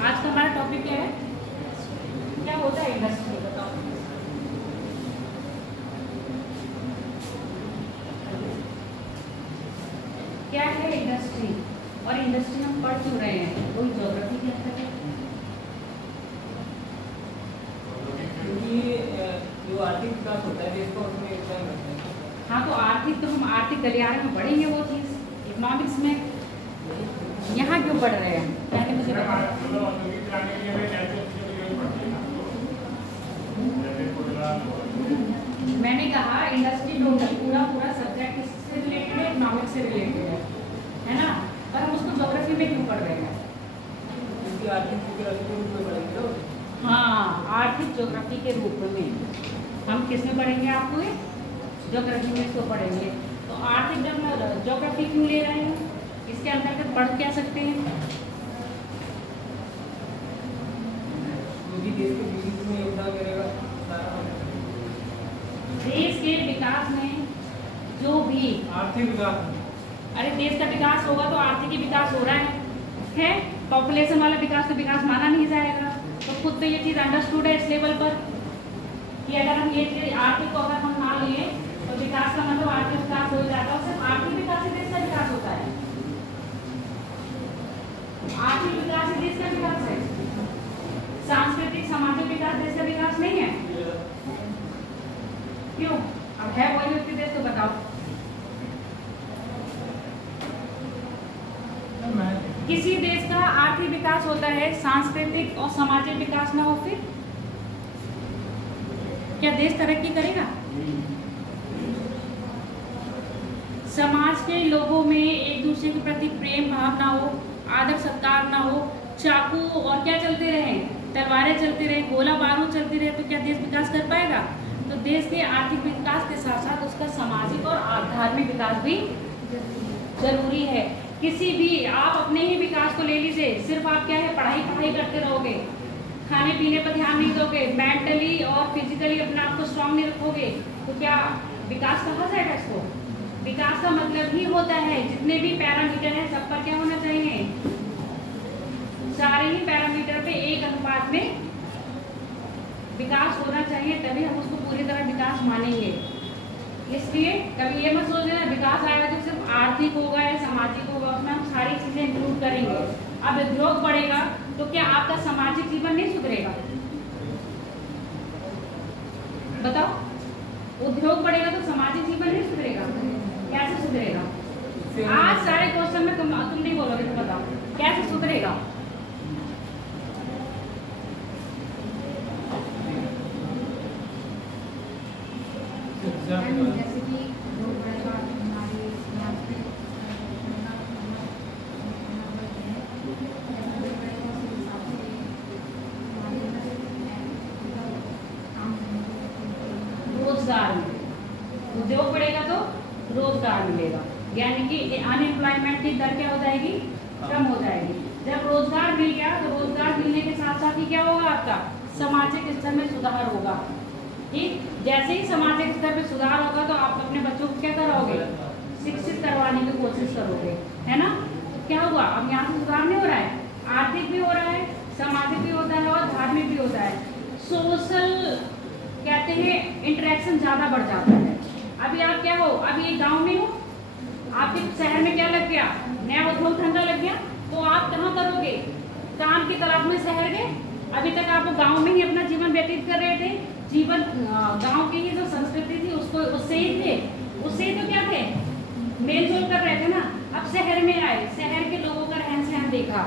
आज का हमारा टॉपिक क्या है? क्या होता है इंडस्ट्री, बताओ। क्या है इंडस्ट्री और इंडस्ट्री हम पढ़ क्यों रहे हैं? कोई ज्योग्राफी के अंदर है? जो आर्थिक विकास होता है देश का उसमें योगदान करता है। हाँ, तो आर्थिक, तो हम आर्थिक गलियारे में पढ़ेंगे वो चीज़ इकोनॉमिक्स में। यहाँ क्यों पढ़ रहे हैं? पहले मुझे मैंने कहा इंडस्ट्री पूरा सब्जेक्ट किससे रिलेटेड है? इकोनॉमिक्स से रिलेटेड है ना? पर हम उसको ज्योग्राफी में क्यों पढ़ रहे हैं? हाँ, आर्थिक ज्योग्राफी के रूप में हम किस में पढ़ेंगे? आपको ज्योग्राफी में इसको पढ़ेंगे। तो आर्थिक ज्योग्राफी क्यों ले रहे हैं? इसके अंतर्गत पढ़ क्या सकते हैं? देश के विकास में जो भी आर्थिक विकास, अरे देश का विकास होगा तो आर्थिक विकास हो रहा है? पॉपुलेशन वाला विकास तो विकास माना नहीं जाएगा। तो खुद तो ये चीज़ अंडरस्टूड है इस लेवल पर कि अगर हम ये चीज आर्थिक को अगर हम मान लिए तो विकास का मतलब आर्थिक विकास हो जाता है। सिर्फ आर्थिक विकास से देश का विकास होता है। आर्थिक विकास ही देश का विकास है। सांस्कृतिक सामाजिक विकास देश का विकास नहीं है। क्यों? अब है वही व्यक्ति देश, तो बताओ। किसी देश का आर्थिक विकास होता है, सांस्कृतिक और सामाजिक विकास ना हो, फिर क्या देश तरक्की करेगा? समाज के लोगों में एक दूसरे के प्रति प्रेम भाव ना हो, आदर सत्कार ना हो, चाकू और क्या चलते रहे, तलवारें चलती रहे, गोला बारूद चलती रहे, तो क्या देश विकास कर पाएगा? तो देश के आर्थिक विकास के साथ साथ उसका सामाजिक और धार्मिक विकास भी जरूरी है। किसी भी आप अपने ही विकास को ले लीजिए, सिर्फ आप क्या है पढ़ाई करते रहोगे, खाने पीने पर ध्यान नहीं दोगे, मेंटली और फिजिकली अपने आप को स्ट्रांग नहीं रखोगे, तो क्या विकास कहा जाएगा इसको? विकास का मतलब ही होता है जितने भी पैरामीटर हैं सब पर क्या होना चाहिए? सारे ही पैरामीटर पे एक अनुपात में विकास होना चाहिए, तभी हम उसको पूरी तरह विकास मानेंगे। इसलिए कभी ये मत सोच लेना विकास आएगा तो सिर्फ आर्थिक होगा या सामाजिक होगा, उसमें हम सारी चीजें इंक्लूड करेंगे। अब उद्योग बढ़ेगा तो क्या आपका सामाजिक जीवन नहीं सुधरेगा? बताओ, उद्योग बढ़ेगा तो सामाजिक जीवन नहीं सुधरेगा? कैसे सुधरेगा? आज सारे क्वेश्चन में तुम नहीं बोलोगे तो बताओ कैसे सुधरेगा? जैसे कि हमारे रोजगार मिलेगा, उद्योग बढ़ेगा तो रोजगार मिलेगा, यानी कि अनएम्प्लॉयमेंट की दर क्या हो जाएगी? कम हो जाएगी। जब रोजगार मिल गया तो रोजगार मिलने के साथ साथ ही क्या होगा? आपका सामाजिक स्तर में सुधार होगा। ठीक, जैसे ही सामाजिक स्तर पे सुधार होगा तो आप अपने बच्चों को क्या कराओगे? शिक्षित करवाने की कोशिश करोगे, है ना? तो क्या हुआ? अब यहाँ से सुधार नहीं हो रहा है, आर्थिक भी हो रहा है, सामाजिक भी होता है और धार्मिक भी होता है। सोशल कहते हैं इंटरेक्शन ज्यादा बढ़ जाता है। अभी आप क्या हो, अभी एक गाँव में हो, आपके शहर में क्या लग गया? नया उद्योग धंधा लग गया, तो आप कहाँ करोगे? काम की तलाश में शहर गए। अभी तक आप गाँव में ही अपना जीवन व्यतीत कर रहे थे, जीवन गांव की ही जो संस्कृति थी उसको उससे ही तो क्या थे, मेल जोल कर रहे थे ना। अब शहर में आए, शहर के लोगों का रहन सहन देखा,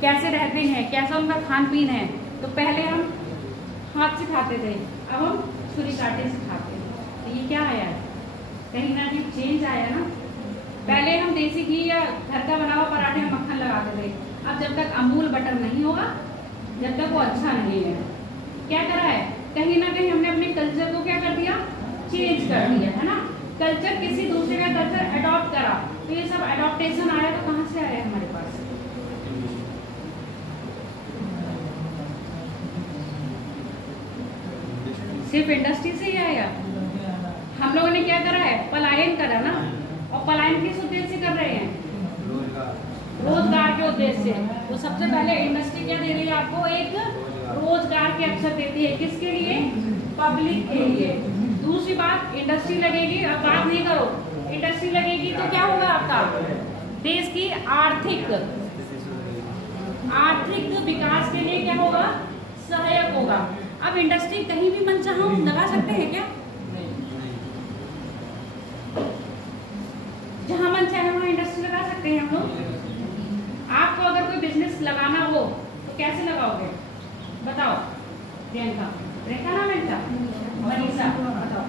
कैसे रहते हैं, कैसा उनका खान पीन है। तो पहले हम हाथ से खाते थे, अब हम छुरी कांटे से खाते हैं। तो ये क्या आया? कहीं ना कहीं चेंज आया ना। पहले हम देसी घी या घर का बना हुआ पराठे में मक्खन लगाते थे। अब जब तक अमूल बटर नहीं होगा, जब तक वो अच्छा नहीं है, क्या करा है? कहीं ना कहीं हमने अपने कल्चर को क्या कर दिया? चेंज कर दिया, है ना? कल्चर किसी दूसरे का कल्चर अडॉप्ट करा, तो ये सब अडॉप्टेशन आया तो कहाँ से आया हमारे पास? सिर्फ इंडस्ट्री से ही आया। हम लोगों ने क्या करा है? पलायन करा ना। और पलायन किस उद्देश्य से कर रहे हैं? रोजगार के उद्देश्य तो सबसे पहले इंडस्ट्री क्या दे रही है आपको, एक रोजगार के अवसर देती है। किसके लिए? पब्लिक के लिए। दूसरी बात, इंडस्ट्री लगेगी, अब बात नहीं करो, इंडस्ट्री लगेगी तो क्या होगा, आपका देश की आर्थिक विकास के लिए क्या होगा, सहायक होगा। अब इंडस्ट्री कहीं भी मनचाहा लगा सकते हैं क्या? जहां मन चाहे वहां इंडस्ट्री लगा सकते हैं हम लोग। आपको अगर कोई बिजनेस लगाना हो तो कैसे लगाओगे, बताओ। प्रियंका, रेखा नाम है क्या? मनीषा, बताओ।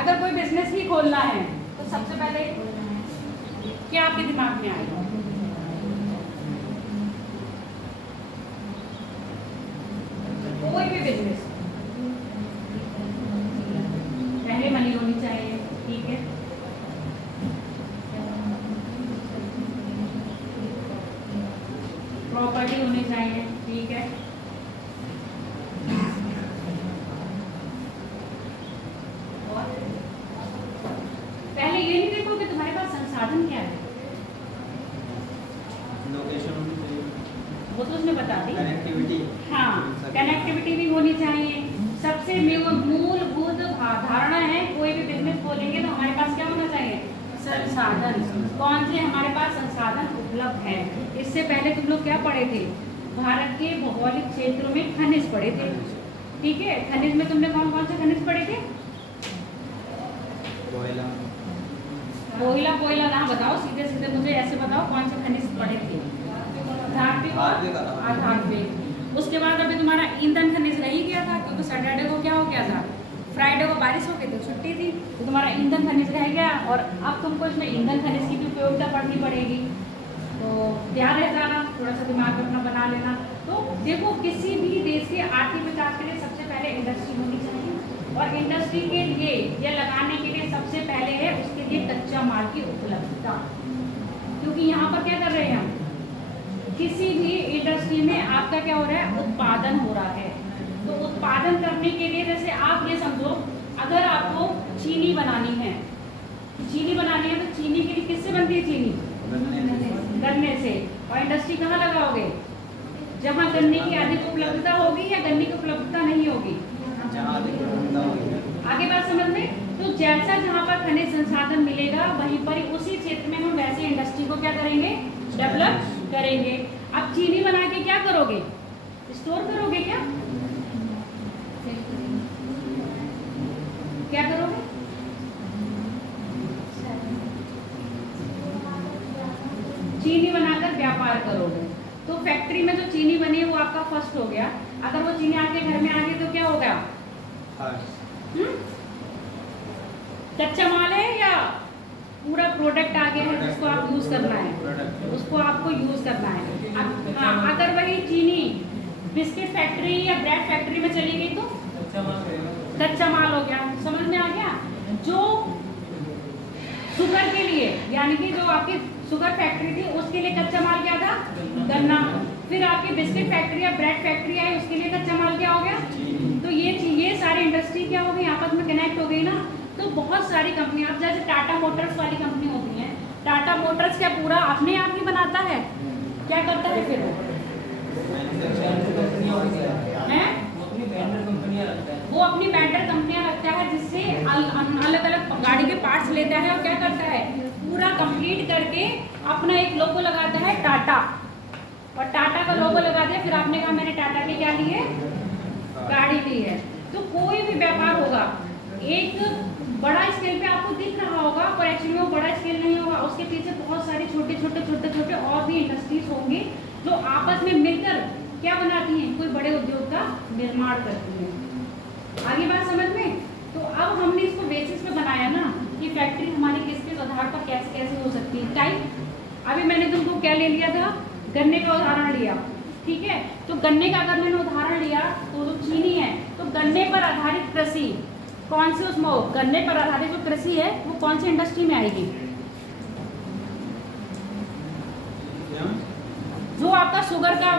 अगर कोई बिजनेस ही खोलना है तो सबसे पहले क्या आपके दिमाग में आएगा? कोई भी बिजनेस पहले मनी होनी चाहिए, ठीक है। प्रॉपर्टी होनी चाहिए, ठीक है। और पहले ये नहीं देखो कि तुम्हारे पास संसाधन क्या है, वो तो उसने बता दी। कनेक्टिविटी, हाँ, कनेक्टिविटी भी होनी चाहिए। सबसे मूलभूत धारणा है, कोई भी बिजनेस खोलेंगे तो हमारे पास क्या होना चाहिए, संसाधन। कौन से हमारे पास संसाधन उपलब्ध है? इससे पहले तुम लोग क्या पढ़े थे, भारत के भौगोलिक क्षेत्रों में खनिज पढ़े थे, ठीक है। खनिज में तुमने कौन कौन से खनिज पढ़े थे? कोयला ना बताओ, सीधे सीधे मुझे ऐसे बताओ कौन से खनिज पढ़े थे? धात्विक और अधात्विक। उसके बाद अभी तुम्हारा ईंधन खनिज रह ही गया था, क्योंकि सैटरडे को क्या हो गया था, फ्राइडे को बारिश हो गई तो छुट्टी थी, तो तुम्हारा ईंधन खनिज रह गया। और अब तुमको इसमें ईंधन खनिज की भी उपयोगिता पढ़नी पड़ेगी, तो ध्यान रह जाना, थोड़ा सा दिमाग अपना बना लेना। तो देखो, किसी भी देश के आर्थिक विकास के लिए सबसे पहले इंडस्ट्री होनी चाहिए, और इंडस्ट्री के लिए या लगाने के लिए सबसे पहले है उसके लिए कच्चा माल की उपलब्धता। क्योंकि यहाँ पर क्या कर रहे हैं हम, किसी भी इंडस्ट्री में आपका क्या हो रहा है, उत्पादन हो रहा है। तो उत्पादन करने के लिए, जैसे आप ये समझो, अगर आपको चीनी बनानी है, तो चीनी के लिए किससे बनती है चीनी? गन्ने से। और इंडस्ट्री कहाँ लगाओगे? जहाँ गन्ने की अधिक उपलब्धता होगी या गन्ने की उपलब्धता नहीं होगी, आगे बात समझ में। तो जैसा जहाँ पर खनिज संसाधन मिलेगा वहीं पर ही उसी क्षेत्र में हम वैसे इंडस्ट्री को क्या करेंगे, डेवलप करेंगे। अब चीनी बना के क्या करोगे, स्टोर करोगे क्या करोगे? चीनी बनाकर व्यापार करोगे। तो फैक्ट्री में जो चीनी बनी है वो आपका फर्स्ट हो गया। अगर वो चीनी आपके घर में आ गई तो क्या होगा, कच्चा माल है या पूरा प्रोडक्ट आ गया है जिसको आप यूज करना है, उसको आपको यूज करना है। हाँ, अगर वही चीनी बिस्किट फैक्ट्री या ब्रेड फैक्ट्री में चली गई तो कच्चा माल हो गया। समझ में आ गया? जो शुगर के लिए, यानी कि जो आपकी शुगर फैक्ट्री थी उसके लिए कच्चा माल क्या था, गन्ना। फिर आपकी बिस्किट फैक्ट्री या ब्रेड फैक्ट्री आई, उसके लिए कच्चा माल क्या हो गया, तो ये सारी इंडस्ट्री क्या हो गई, आपस में कनेक्ट हो गई ना। तो बहुत सारी कंपनी, आप जैसे टाटा मोटर्स वाली कंपनी होती है, टाटा मोटर्स क्या पूरा अपने आप ही बनाता है, क्या करता है फिर वो अपनी वेंडर कंपनियां रखता है, जिससे अलग अलग गाड़ी के पार्ट्स लेता है और क्या करता है, पूरा कंप्लीट करके अपना एक लोगो लगाता है टाटा, और टाटा का लोगो लगा दिया। फिर आपने कहा मैंने टाटा की क्या ली है, गाड़ी ली है। तो कोई भी व्यापार होगा एक बड़ा स्केल पे आपको दिख रहा होगा, पर एक्चुअली वो बड़ा स्केल नहीं होगा, उसके पीछे बहुत सारे छोटे छोटे और भी इंडस्ट्रीज होंगे जो आपस में मिलकर क्या बनाती हैं, कोई बड़े उद्योग का निर्माण करती हैं। आगे बात समझ में? तो अब हमने इसको बेसिस पे बनाया ना कि फैक्ट्री हमारी किस किस आधार पर कैसे कैसे हो सकती है। टाइप अभी मैंने तुमको क्या ले लिया था, गन्ने का उदाहरण लिया, ठीक है। तो गन्ने का अगर मैंने उदाहरण लिया तो जो चीनी है, तो गन्ने पर आधारित कृषि कौन से, उसमें गन्ने पर आधारित जो कृषि है वो कौन सी इंडस्ट्री में आएगी, जो आपका शुगर का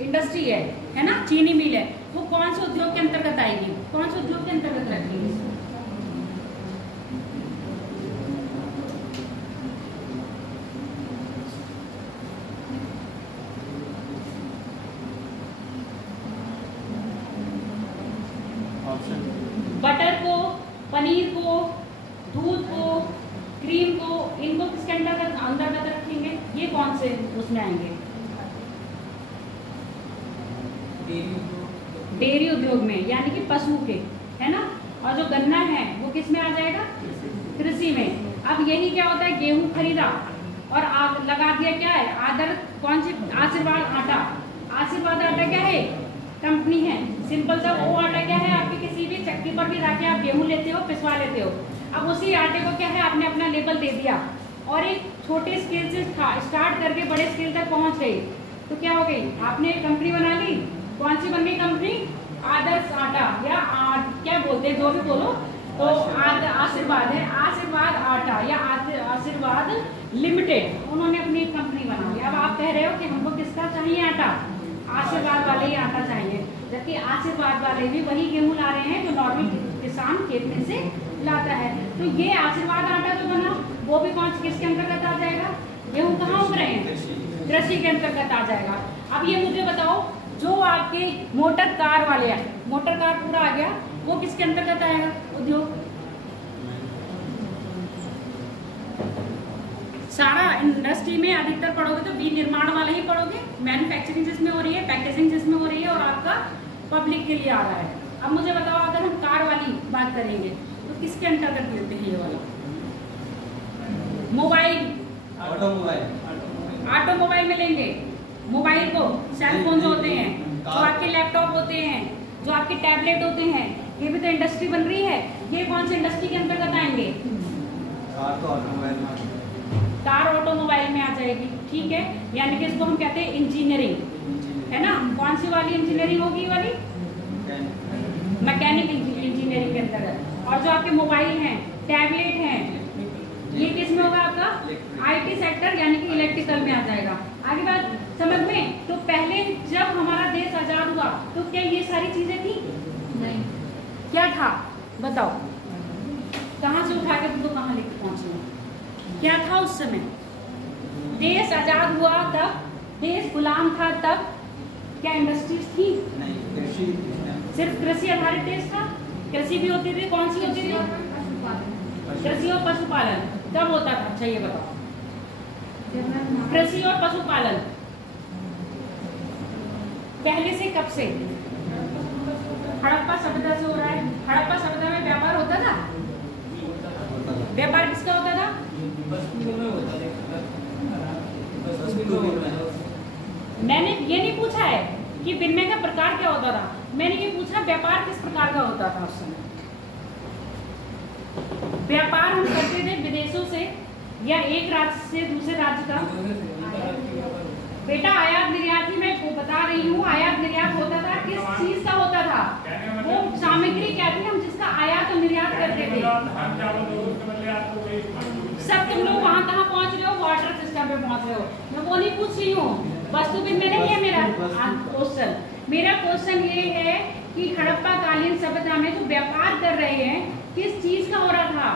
इंडस्ट्री है ना, चीनी मिल है, वो कौन से उद्योग के अंतर्गत आएगी, कौन से उद्योग के अंतर्गत रखेगी? पनीर को, दूध को, क्रीम को, इनको किसके अंतर्गत रखेंगे? ये कौन से उसमें आएंगे? डेयरी उद्योग में, यानी कि पशु के, है ना। और जो गन्ना है वो किस में आ जाएगा? कृषि में। अब यही क्या होता है, गेहूं खरीदा और आग लगा दिया, क्या है? कौन सी? आशीर्वाद आटा। आशीर्वाद आटा क्या है? कंपनी है। सिंपल सा वो आटा क्या है, आपकी किसी भी चक्की पर भी जाके आप गेहूं लेते हो, पिसवा लेते हो। अब उसी आटे को क्या है, आपने अपना लेबल दे दिया और एक छोटे स्केल से स्टार्ट करके बड़े स्केल तक पहुंच गई, तो क्या हो गई? आपने एक कंपनी बना ली। कौन सी बन गई कंपनी? आदर्श आटा, या क्या बोलते हैं, जो भी बोलो, तो आशीर्वाद है, आशीर्वाद आटा या आशीर्वाद लिमिटेड, उन्होंने अपनी एक कंपनी बना ली। अब आप कह रहे हो कि हमको किसका चाहिए आटा? आशीर्वाद वाले ही आटा चाहिए, जबकि आशीर्वाद वाले भी वही गेहूं ला रहे हैं जो नॉर्मल किसान खेत में से लाता है। तो ये आशीर्वाद आटा जो बना वो भी किसके अंतर्गत आ जाएगा? गेहूं कहाँ उग रहे हैं? कृषि के अंतर्गत आ जाएगा। अब ये मुझे बताओ, जो आपके मोटर कार वाले हैं, मोटर कार पूरा आ गया, वो किसके अंतर्गत आएगा? उद्योग। सारा इंडस्ट्री में अधिकतर पढ़ोगे तो विनिर्माण वाला ही पढ़ोगे, मैन्युफैक्चरिंग जिसमें हो रही है, पैकेजिंग जिसमें हो रही है, और आपका पब्लिक के लिए आ रहा है। अब मुझे बताओ, अगर हम कार वाली बात करेंगे तो किसके अंतर्गत मिलते हैं ये वाला? मोबाइल, ऑटोमोबाइल में लेंगे। मोबाइल को, सेल फोन जो होते हैं, जो आपके लैपटॉप होते हैं, जो आपके टैबलेट होते हैं, ये भी तो इंडस्ट्री बन रही है। ये कौन सी इंडस्ट्री के अंतर्गत आएंगे? कार ऑटोमोबाइल में आ जाएगी, ठीक है। यानी कि इसको हम कहते हैं इंजीनियरिंग, है ना। कौन सी वाली इंजीनियरिंग होगी? वाली मैकेनिकल इंजीनियरिंग के अंतर्गत। और जो आपके मोबाइल हैं, टैबलेट हैं, ये किस में होगा? आपका आईटी सेक्टर, यानी कि इलेक्ट्रिकल में आ जाएगा। आगे बात समझ में? तो पहले जब हमारा देश आजाद हुआ तो क्या ये सारी चीजें थी? नहीं। क्या था बताओ? कहाँ से उठा के तुमको कहाँ लेके पहुंचे? क्या था उस समय? देश आजाद हुआ तब, देश गुलाम था तब, क्या इंडस्ट्रीज थी? नहीं। सिर्फ कृषि आधारित देश था। कृषि भी होती थी, कौन सी होती थी? कृषि और पशुपालन। कब होता था? अच्छा ये बताओ, कृषि और पशुपालन पहले से कब से? हड़प्पा सभ्यता से हो रहा है। हड़प्पा सभ्यता में व्यापार होता था। व्यापार किसका होता था? मैंने ये नहीं पूछा है कि विनिमय का प्रकार क्या होता था, मैंने ये पूछा व्यापार किस प्रकार का होता था उस समय। व्यापार हम करते थे विदेशों से या एक राज्य से दूसरे राज्य का। बेटा आयात निर्यात ही मैं बता रही हूँ। आयात निर्यात होता था, किस चीज का होता था? वो सामग्री क्या थी हम जिसका आयात और निर्यात करते थे। सब तुम लोग वहाँ कहाँ पहुँच रहे हो? वाटर सिस्टम पे पहुँच रहे हो। मैं वो नहीं पूछ रही हूँ, वस्तु में नहीं है मेरा क्वेश्चन। मेरा क्वेश्चन ये है कि हड़प्पा कालीन सभ्यता में जो व्यापार कर रहे हैं किस चीज का हो रहा था?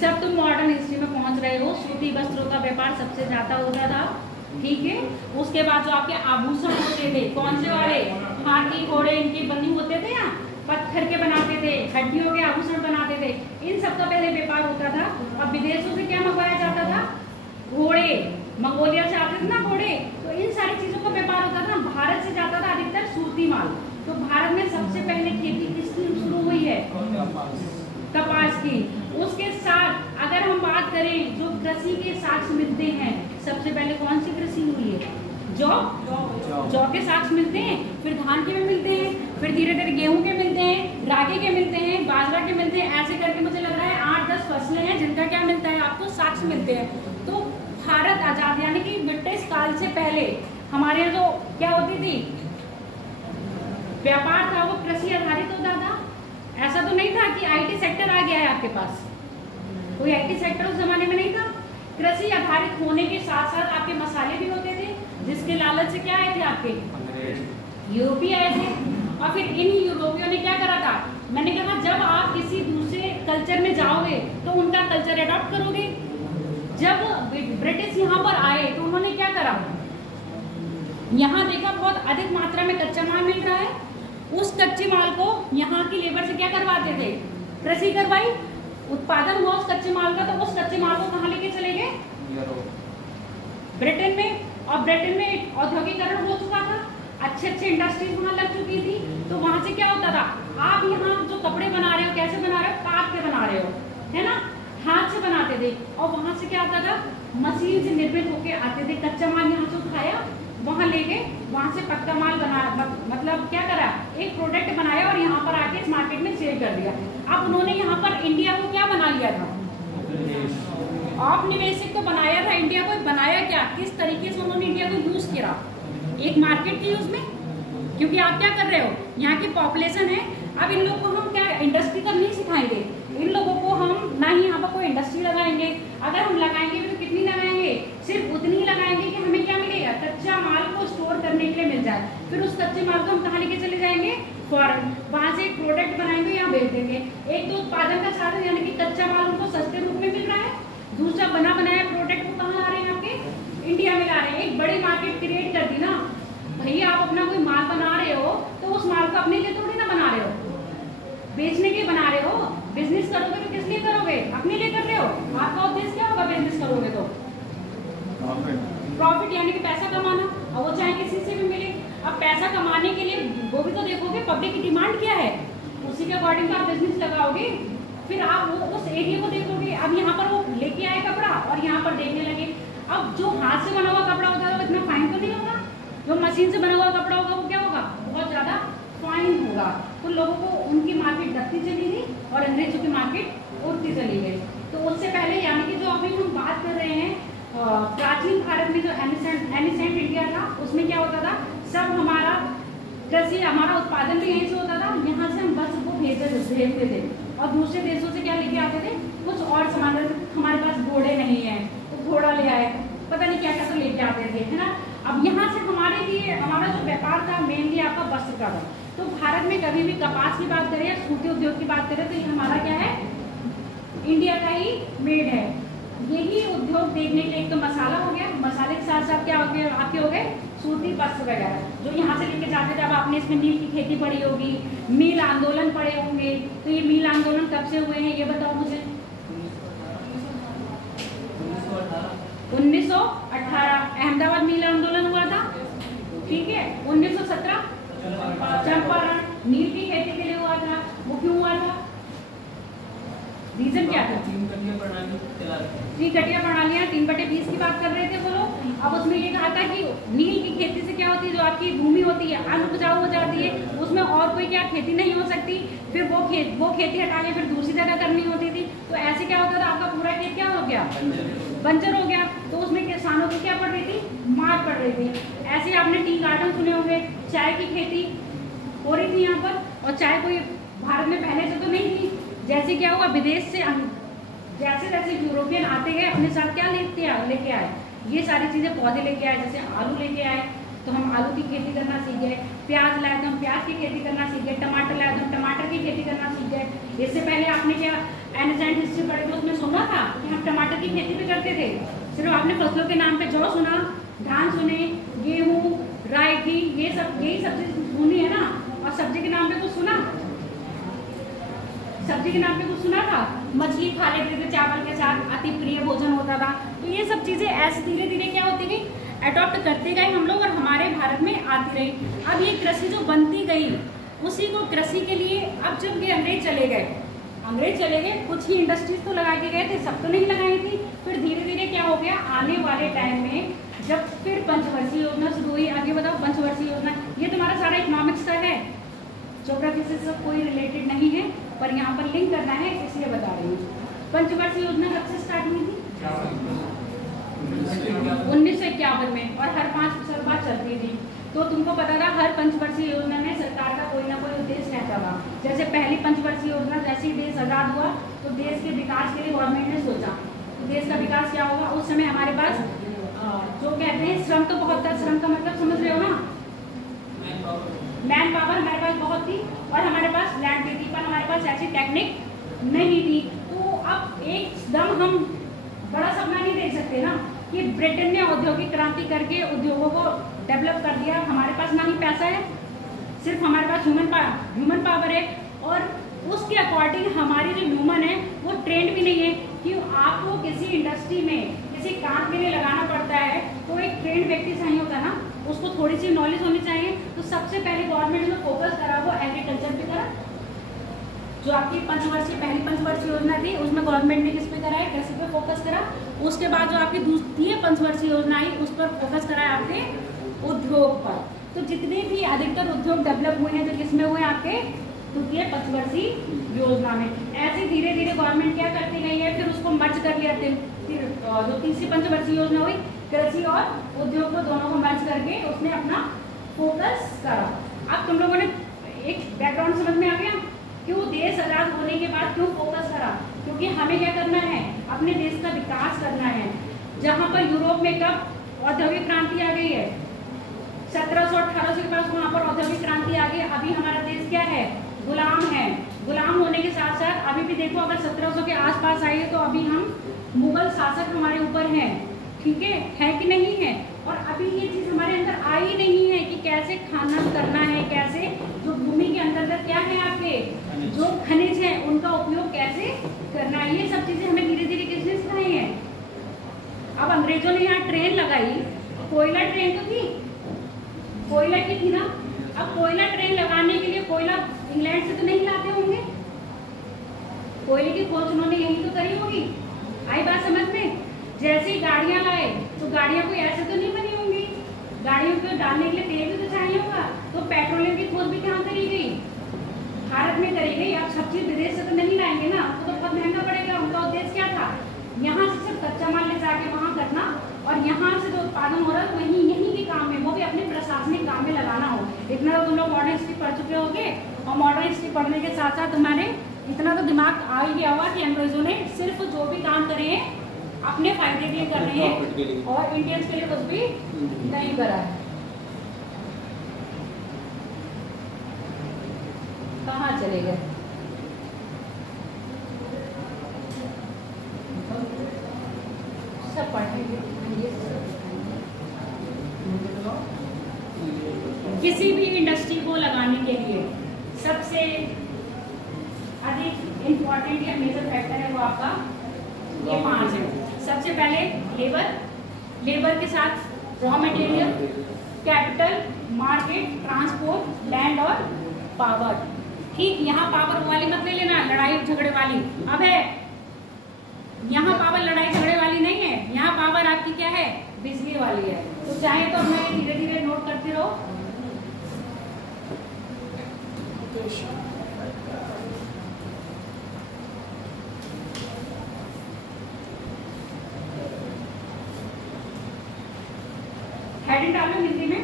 सब तुम मॉडर्न हिस्ट्री में पहुंच रहे हो। सूती वस्त्रों का व्यापार सबसे ज्यादा होता था, ठीक है। उसके बाद जो आपके आभूषण होते थे, कौन से वाले? हाथी घोड़े इनके बने होते थे, या पत्थर के बनाते थे, हड्डियों के आभूषण बनाते थे। इन सब का पहले व्यापार होता था। और विदेशों से क्या मंगवाया जाता था? घोड़े, मंगोलिया से आते थे ना घोड़े, तो इन सारी चीजों का व्यापार होता था। भारत से जाता था अधिकतर सूती माल। तो भारत में सबसे पहले खेती किसकी शुरू हुई है? कपास की। उसके साथ अगर हम बात करें जो कृषि के साक्ष्य मिलते हैं, सबसे पहले कौन सी कृषि हुई है? जौ के साक्ष्य मिलते हैं, फिर धान के भी मिलते हैं, फिर धीरे धीरे गेहूं के मिलते हैं, रागी के मिलते हैं, बाजरा के मिलते हैं। ऐसे करके मुझे लग रहा है 8-10 फसलें हैं जिनका क्या मिलता है आपको? साक्ष्य मिलते हैं। तो भारत आजाद यानी कि ब्रिटिश काल से पहले हमारे यहाँ जो क्या होती थी व्यापार था वो कृषि आधारित होता था। ऐसा तो नहीं था कि आईटी सेक्टर आ गया है आपके पास। कोई आईटी सेक्टर उस जमाने में नहीं था। कृषि आधारित होने के साथ साथ आपके मसाले भी होते थे, जिसके लालच से क्या आए थे? आपके यूरोपीय आए थे। और फिर इन यूरोपियों ने क्या करा था? मैंने कहा जब आप किसी दूसरे कल्चर में जाओगे तो उनका कल्चर अडॉप्ट करोगे। जब ब्रिटिश यहाँ पर आए तो उन्होंने क्या करा, यहाँ देखा बहुत अधिक मात्रा में कच्चा माल मिल रहा है, उस कच्चे माल को यहाँ की लेबर से क्या करवाते थे, कृषि करवाई, उत्पादन हुआ उस कच्चे माल का, तो उस कच्चे माल को कहाँ लेके चले गए, ब्रिटेन में। और ब्रिटेन में औद्योगिकरण हो चुका था, अच्छे अच्छे इंडस्ट्रीज वहाँ लग चुकी थी, तो वहाँ से क्या होता था, आप यहाँ जो कपड़े बना रहे हो कैसे बना रहे हो, काट के बना रहे हो, है ना, हाथ से बनाते थे। और वहाँ से क्या होता था, मशीन से निर्मित होके आते थे, कच्चा माल यहाँ से उठाया, वहाँ ले गए, वहाँ से पक्का माल बना, मतलब क्या करा, एक प्रोडक्ट बनाया और यहाँ पर आके इस मार्केट में सेल कर दिया। अब उन्होंने यहाँ पर इंडिया को क्या बना लिया था, औपनिवेशिक तो बनाया था इंडिया को, बनाया क्या, किस तरीके से उन्होंने इंडिया को यूज किया, एक मार्केट के यूज में। क्योंकि आप क्या कर रहे हो, यहाँ की पॉपुलेशन है, अब इन लोगों को हम क्या इंडस्ट्री तक नहीं सिखाएंगे, इन लोगों को हम ना ही यहाँ पर कोई इंडस्ट्री लगाएंगे, अगर हम लगाएंगे तो कितनी लगाएंगे, सिर्फ उतनी ही लगाएंगे कि हमें क्या मिलेगा, कच्चा माल को स्टोर करने के लिए मिल जाए। फिर उस कच्चे माल को हम कहाँ लेके चले जाएंगे, फॉरेन, वहाँ से एक प्रोडक्ट बनाएंगे, यहाँ बेच देंगे। एक तो उत्पादन का साधन यानी कि कच्चा माल उनको सस्ते रूप में मिल रहा है, दूसरा बना बनाया प्रोडक्ट को कहाँ ला रहे हैं, आपके इंडिया में ला रहे हैं। एक बड़ी मार्केट क्रिएट कर दी ना भैया, आप अपना कोई माल बना रहे हो तो उस माल को अपने लिए थोड़ी ना बना रहे हो, बेचने के लिए बना रहे हो। बिजनेस करोगे तो किस लिए करोगे, अपने लिए कर रहे हो। आपका उद्देश्य क्या होगा बिजनेस करोगे तो, प्रॉफिट यानी कि पैसा कमाना, और वो चाहे किसी से भी मिले। अब पैसा कमाने के लिए वो भी तो देखोगे पब्लिक की डिमांड क्या है, उसी के अकॉर्डिंग आप बिजनेस लगाओगे। फिर आप वो उस एरिया को देखोगे। अब यहाँ पर वो लेके आए कपड़ा और यहाँ पर देखने लगे। अब जो हाथ से बना हुआ कपड़ा होता है वो इतना फाइन तो नहीं होगा, जो मशीन से बना हुआ कपड़ा होगा वो क्या होगा, बहुत ज़्यादा फाइन होगा। तो लोगों को उनकी मार्केट दबती चली गई और अंग्रेजों की मार्केट उठती चली गई। तो उससे पहले यानी कि जो अभी हम बात कर रहे हैं, प्राचीन भारत में जो एनिसेंट इंडिया था, उसमें क्या होता था, सब हमारा कृषि, हमारा उत्पादन भी यहीं से होता था। यहाँ से हम बस वो भेजते थे और दूसरे देशों से क्या लेके आते थे, कुछ और सामान। हमारे पास घोड़े नहीं है तो घोड़ा ले आए, पता नहीं क्या क्या तो लेके आते थे, है ना। अब यहाँ से हमारे लिए हमारा जो व्यापार था मेनली आपका वस्त्र का था। तो भारत में कभी भी कपास की बात करें या सूती उद्योग की बात करें तो ये हमारा क्या है, इंडिया का ही मेड है। यही उद्योग देखने के लिए एक तो मसाला हो गया, मसाले के साथ साथ क्या हो गया, आपके हो गए सूती वस्त्र वगैरह जो यहाँ से लेके जाते थे। अब आपने इसमें नील की खेती पढ़ी होगी, मील आंदोलन पढ़े होंगे। तो ये मील आंदोलन कब से हुए हैं ये बताओ मुझे। 1918 अहमदाबाद मील आंदोलन हुआ था, ठीक है। 1917 चंपारण नील की खेती के लिए हुआ था। वो क्यों हुआ था, रीजन क्या था, 3 कटिया प्रणाली चला रहे थे। 3 कटिया प्रणालियां 3/20 की बात कर रहे थे वो लोग। अब उसमें ये कहा था कि नील की खेती से क्या होती है, जो आपकी भूमि होती है अनउपजाऊ हो जाती है, उसमें और कोई क्या खेती नहीं हो सकती। फिर वो खेती हटा के फिर दूसरी जगह करनी होती थी। तो ऐसे क्या होता था, आपका पूरा खेत क्या हो गया, बंजर हो गया। तो उसमें किसानों की क्या पड़ रही थी, मार पड़ रही थी। ऐसे आपने टी गार्डन सुने होंगे, चाय की खेती हो रही थी यहाँ पर। और चाय कोई भारत में पहले से तो नहीं थी। जैसे क्या हुआ, विदेश से जैसे जैसे यूरोपियन आते गए अपने साथ क्या लेके आए, ये सारी चीज़ें पौधे लेके आए। जैसे आलू लेके आए तो हम आलू की खेती करना सीख गए, प्याज लाए तो हम प्याज की खेती करना सीख गए, टमाटर लाए तो हम टमाटर की खेती करना सीख गए। इससे पहले आपने क्या एनिसेंट हिस्ट्री पढ़ी तो उसमें सुना था कि हम टमाटर की खेती भी करते थे। सिर्फ आपने फसलों के नाम पे जौ सुना, धान सुने, गेहूँ, राई की, ये सब यही सब्जी सुनी है ना। और सब्जी के नाम पे कुछ सुना, सब्जी के नाम पे कुछ सुना था, मछली खा लेते थे चावल के साथ, अति प्रिय भोजन होता था। तो ये सब चीज़ें ऐसे धीरे धीरे क्या होती गई, अडॉप्ट करते गए हम लोग और हमारे भारत में आती रही। अब ये कृषि जो बनती गई, उसी को कृषि के लिए अब जब ये अंग्रेज चले गए, कुछ ही इंडस्ट्रीज तो लगा के गए थे, सब तो नहीं लगाई थी। फिर धीरे धीरे क्या हो गया, आने वाले टाइम में जब फिर पंचवर्षीय योजना शुरू हुई। आगे बताओ, पंचवर्षीय योजना ये तुम्हारा सारा इकोनॉमिक्स का है, ज्योग्राफी से सब कोई रिलेटेड नहीं है, पर यहाँ पर लिंक करना है इसलिए बता रही हूँ। पंचवर्षीय योजना कब से स्टार्ट हुई थी, 1951 में, और हर 5 साल बाद चलती थी। तो तुमको पता था हर पंचवर्षीय योजना में सरकार का कोई ना कोई उद्देश्य रहता था। जैसे पहली पंचवर्षीय योजना, जैसे ही देश आज़ाद हुआ तो देश के विकास के लिए गवर्नमेंट ने सोचा तो देश का विकास क्या होगा। उस समय हमारे पास जो कहते हैं श्रम तो बहुत था, श्रम का मतलब समझ रहे हो ना, मैन पावर हमारे पास बहुत थी और हमारे पास लैंड भी थी, पर हमारे पास ऐसी टेक्निक नहीं थी। तो अब एकदम हम बड़ा सपना नहीं देख सकते ना कि ब्रिटेन ने औद्योगिक क्रांति करके उद्योगों को डेवलप कर दिया, हमारे पास ना ही पैसा है, सिर्फ हमारे पास ह्यूमन पावर है, और उसके अकॉर्डिंग हमारी जो ह्यूमन है वो ट्रेंड भी नहीं है कि आपको किसी इंडस्ट्री में किसी काम के लिए लगाना पड़ता है तो एक ट्रेंड व्यक्ति चाहिए होता है ना, उसको थोड़ी सी नॉलेज होनी चाहिए। तो सबसे पहले गवर्नमेंट ने फोकस करा वो एग्रीकल्चर पे करा, जो आपकी पहली पंचवर्षीय योजना थी उसमें गवर्नमेंट ने किस पे करा है, कृषि पे फोकस करा। उसके बाद जो आपकी द्वितीय पंचवर्षीय योजना आई उस पर फोकस करा है आपके उद्योग पर। तो जितने भी अधिकतर उद्योग डेवलप हुए हैं जो किसमें हुए आपके द्वितीय पंचवर्षीय योजना में। ऐसे धीरे धीरे गवर्नमेंट क्या करती गई है, फिर उसको मर्ज कर लिया, फिर जो तीसरी पंचवर्षीय योजना हुई कृषि और उद्योग को दोनों को मर्ज करके उसने अपना फोकस करा। अब तुम लोगों ने एक बैकग्राउंड समझ में आ गया क्यों देश आजाद होने के बाद क्यों फोकस करा, क्योंकि हमें क्या करना है, अपने देश का विकास करना है। जहाँ पर यूरोप में कब औद्योगिक क्रांति आ गई है, 1700-1800 के पास वहाँ पर औद्योगिक क्रांति आ गई। अभी हमारा देश क्या है, गुलाम है। गुलाम होने के साथ साथ अभी भी देखो अगर 1700 के आसपास आई है तो अभी हम मुगल शासक हमारे ऊपर हैं, ठीक है कि नहीं है। और अभी ये चीज़ हमारे अंदर आई नहीं है कि कैसे खनन करना है, कैसे जो भूमि के अंतर्गत क्या है आपके जो खनिज है उनका उपयोग कैसे करना है, ये सब चीज़ें हमें धीरे धीरे किसने सिखाई है। अब अंग्रेजों ने यहाँ ट्रेन लगाई, कोयला ट्रेन तो थी, कोयला की थी ना। अब कोयला ट्रेन लगाने के लिए कोयला इंग्लैंड से तो नहीं लाते होंगे, कोयले की खोज उन्होंने यही तो करी होगी। आई बात समझ में। जैसे ही गाड़ियां लाए तो गाड़ियां कोई ऐसे तो नहीं बनी होंगी, गाड़ियों को डालने के लिए तेल भी तो चाहिए होगा। तो पेट्रोलियम की खोज भी कहाँ करी गई, भारत में करी गई। आप सब चीज विदेश से तो नहीं लाएंगे ना, तो बहुत महंगा पड़ेगा। उनका उद्देश्य क्या था, यहाँ से सिर्फ कच्चा माल ले जाके वहाँ करना, और यहाँ से जो उत्पादन हो रहा है वहीं यहीं के काम में, वो भी अपने प्रशासनिक काम में लगाना हो। इतना तो तुम लोग मॉडर्न हिस्ट्री पढ़ चुके होंगे, और मॉडर्न हिस्ट्री पढ़ने के साथ साथ हमारे इतना तो दिमाग आ ही गया हुआ कि अंग्रेजों ने सिर्फ जो भी काम करे हैं अपने फायदे के लिए कर रहे हैं, और इंडियंस के लिए कुछ भी नहीं करा है। कहाँ चले गए, सब पढ़ेंगे। किसी भी इंडस्ट्री को लगाने के लिए सबसे अधिक इम्पोर्टेंट या मेजर फैक्टर है वो आपका ये 5 है। सबसे पहले लेबर, लेबर के साथ raw material, capital, market, transport, land और पावर। ठीक, यहाँ पावर वाली मत ले लेना, लड़ाई झगड़े वाली। अब है यहाँ पावर लड़ाई झगड़े वाली नहीं है, यहाँ पावर आपकी क्या है, बिजली वाली है। तो चाहे तो मैं धीरे धीरे नोट करते रहो। हेडिंग डालो हिंदी में,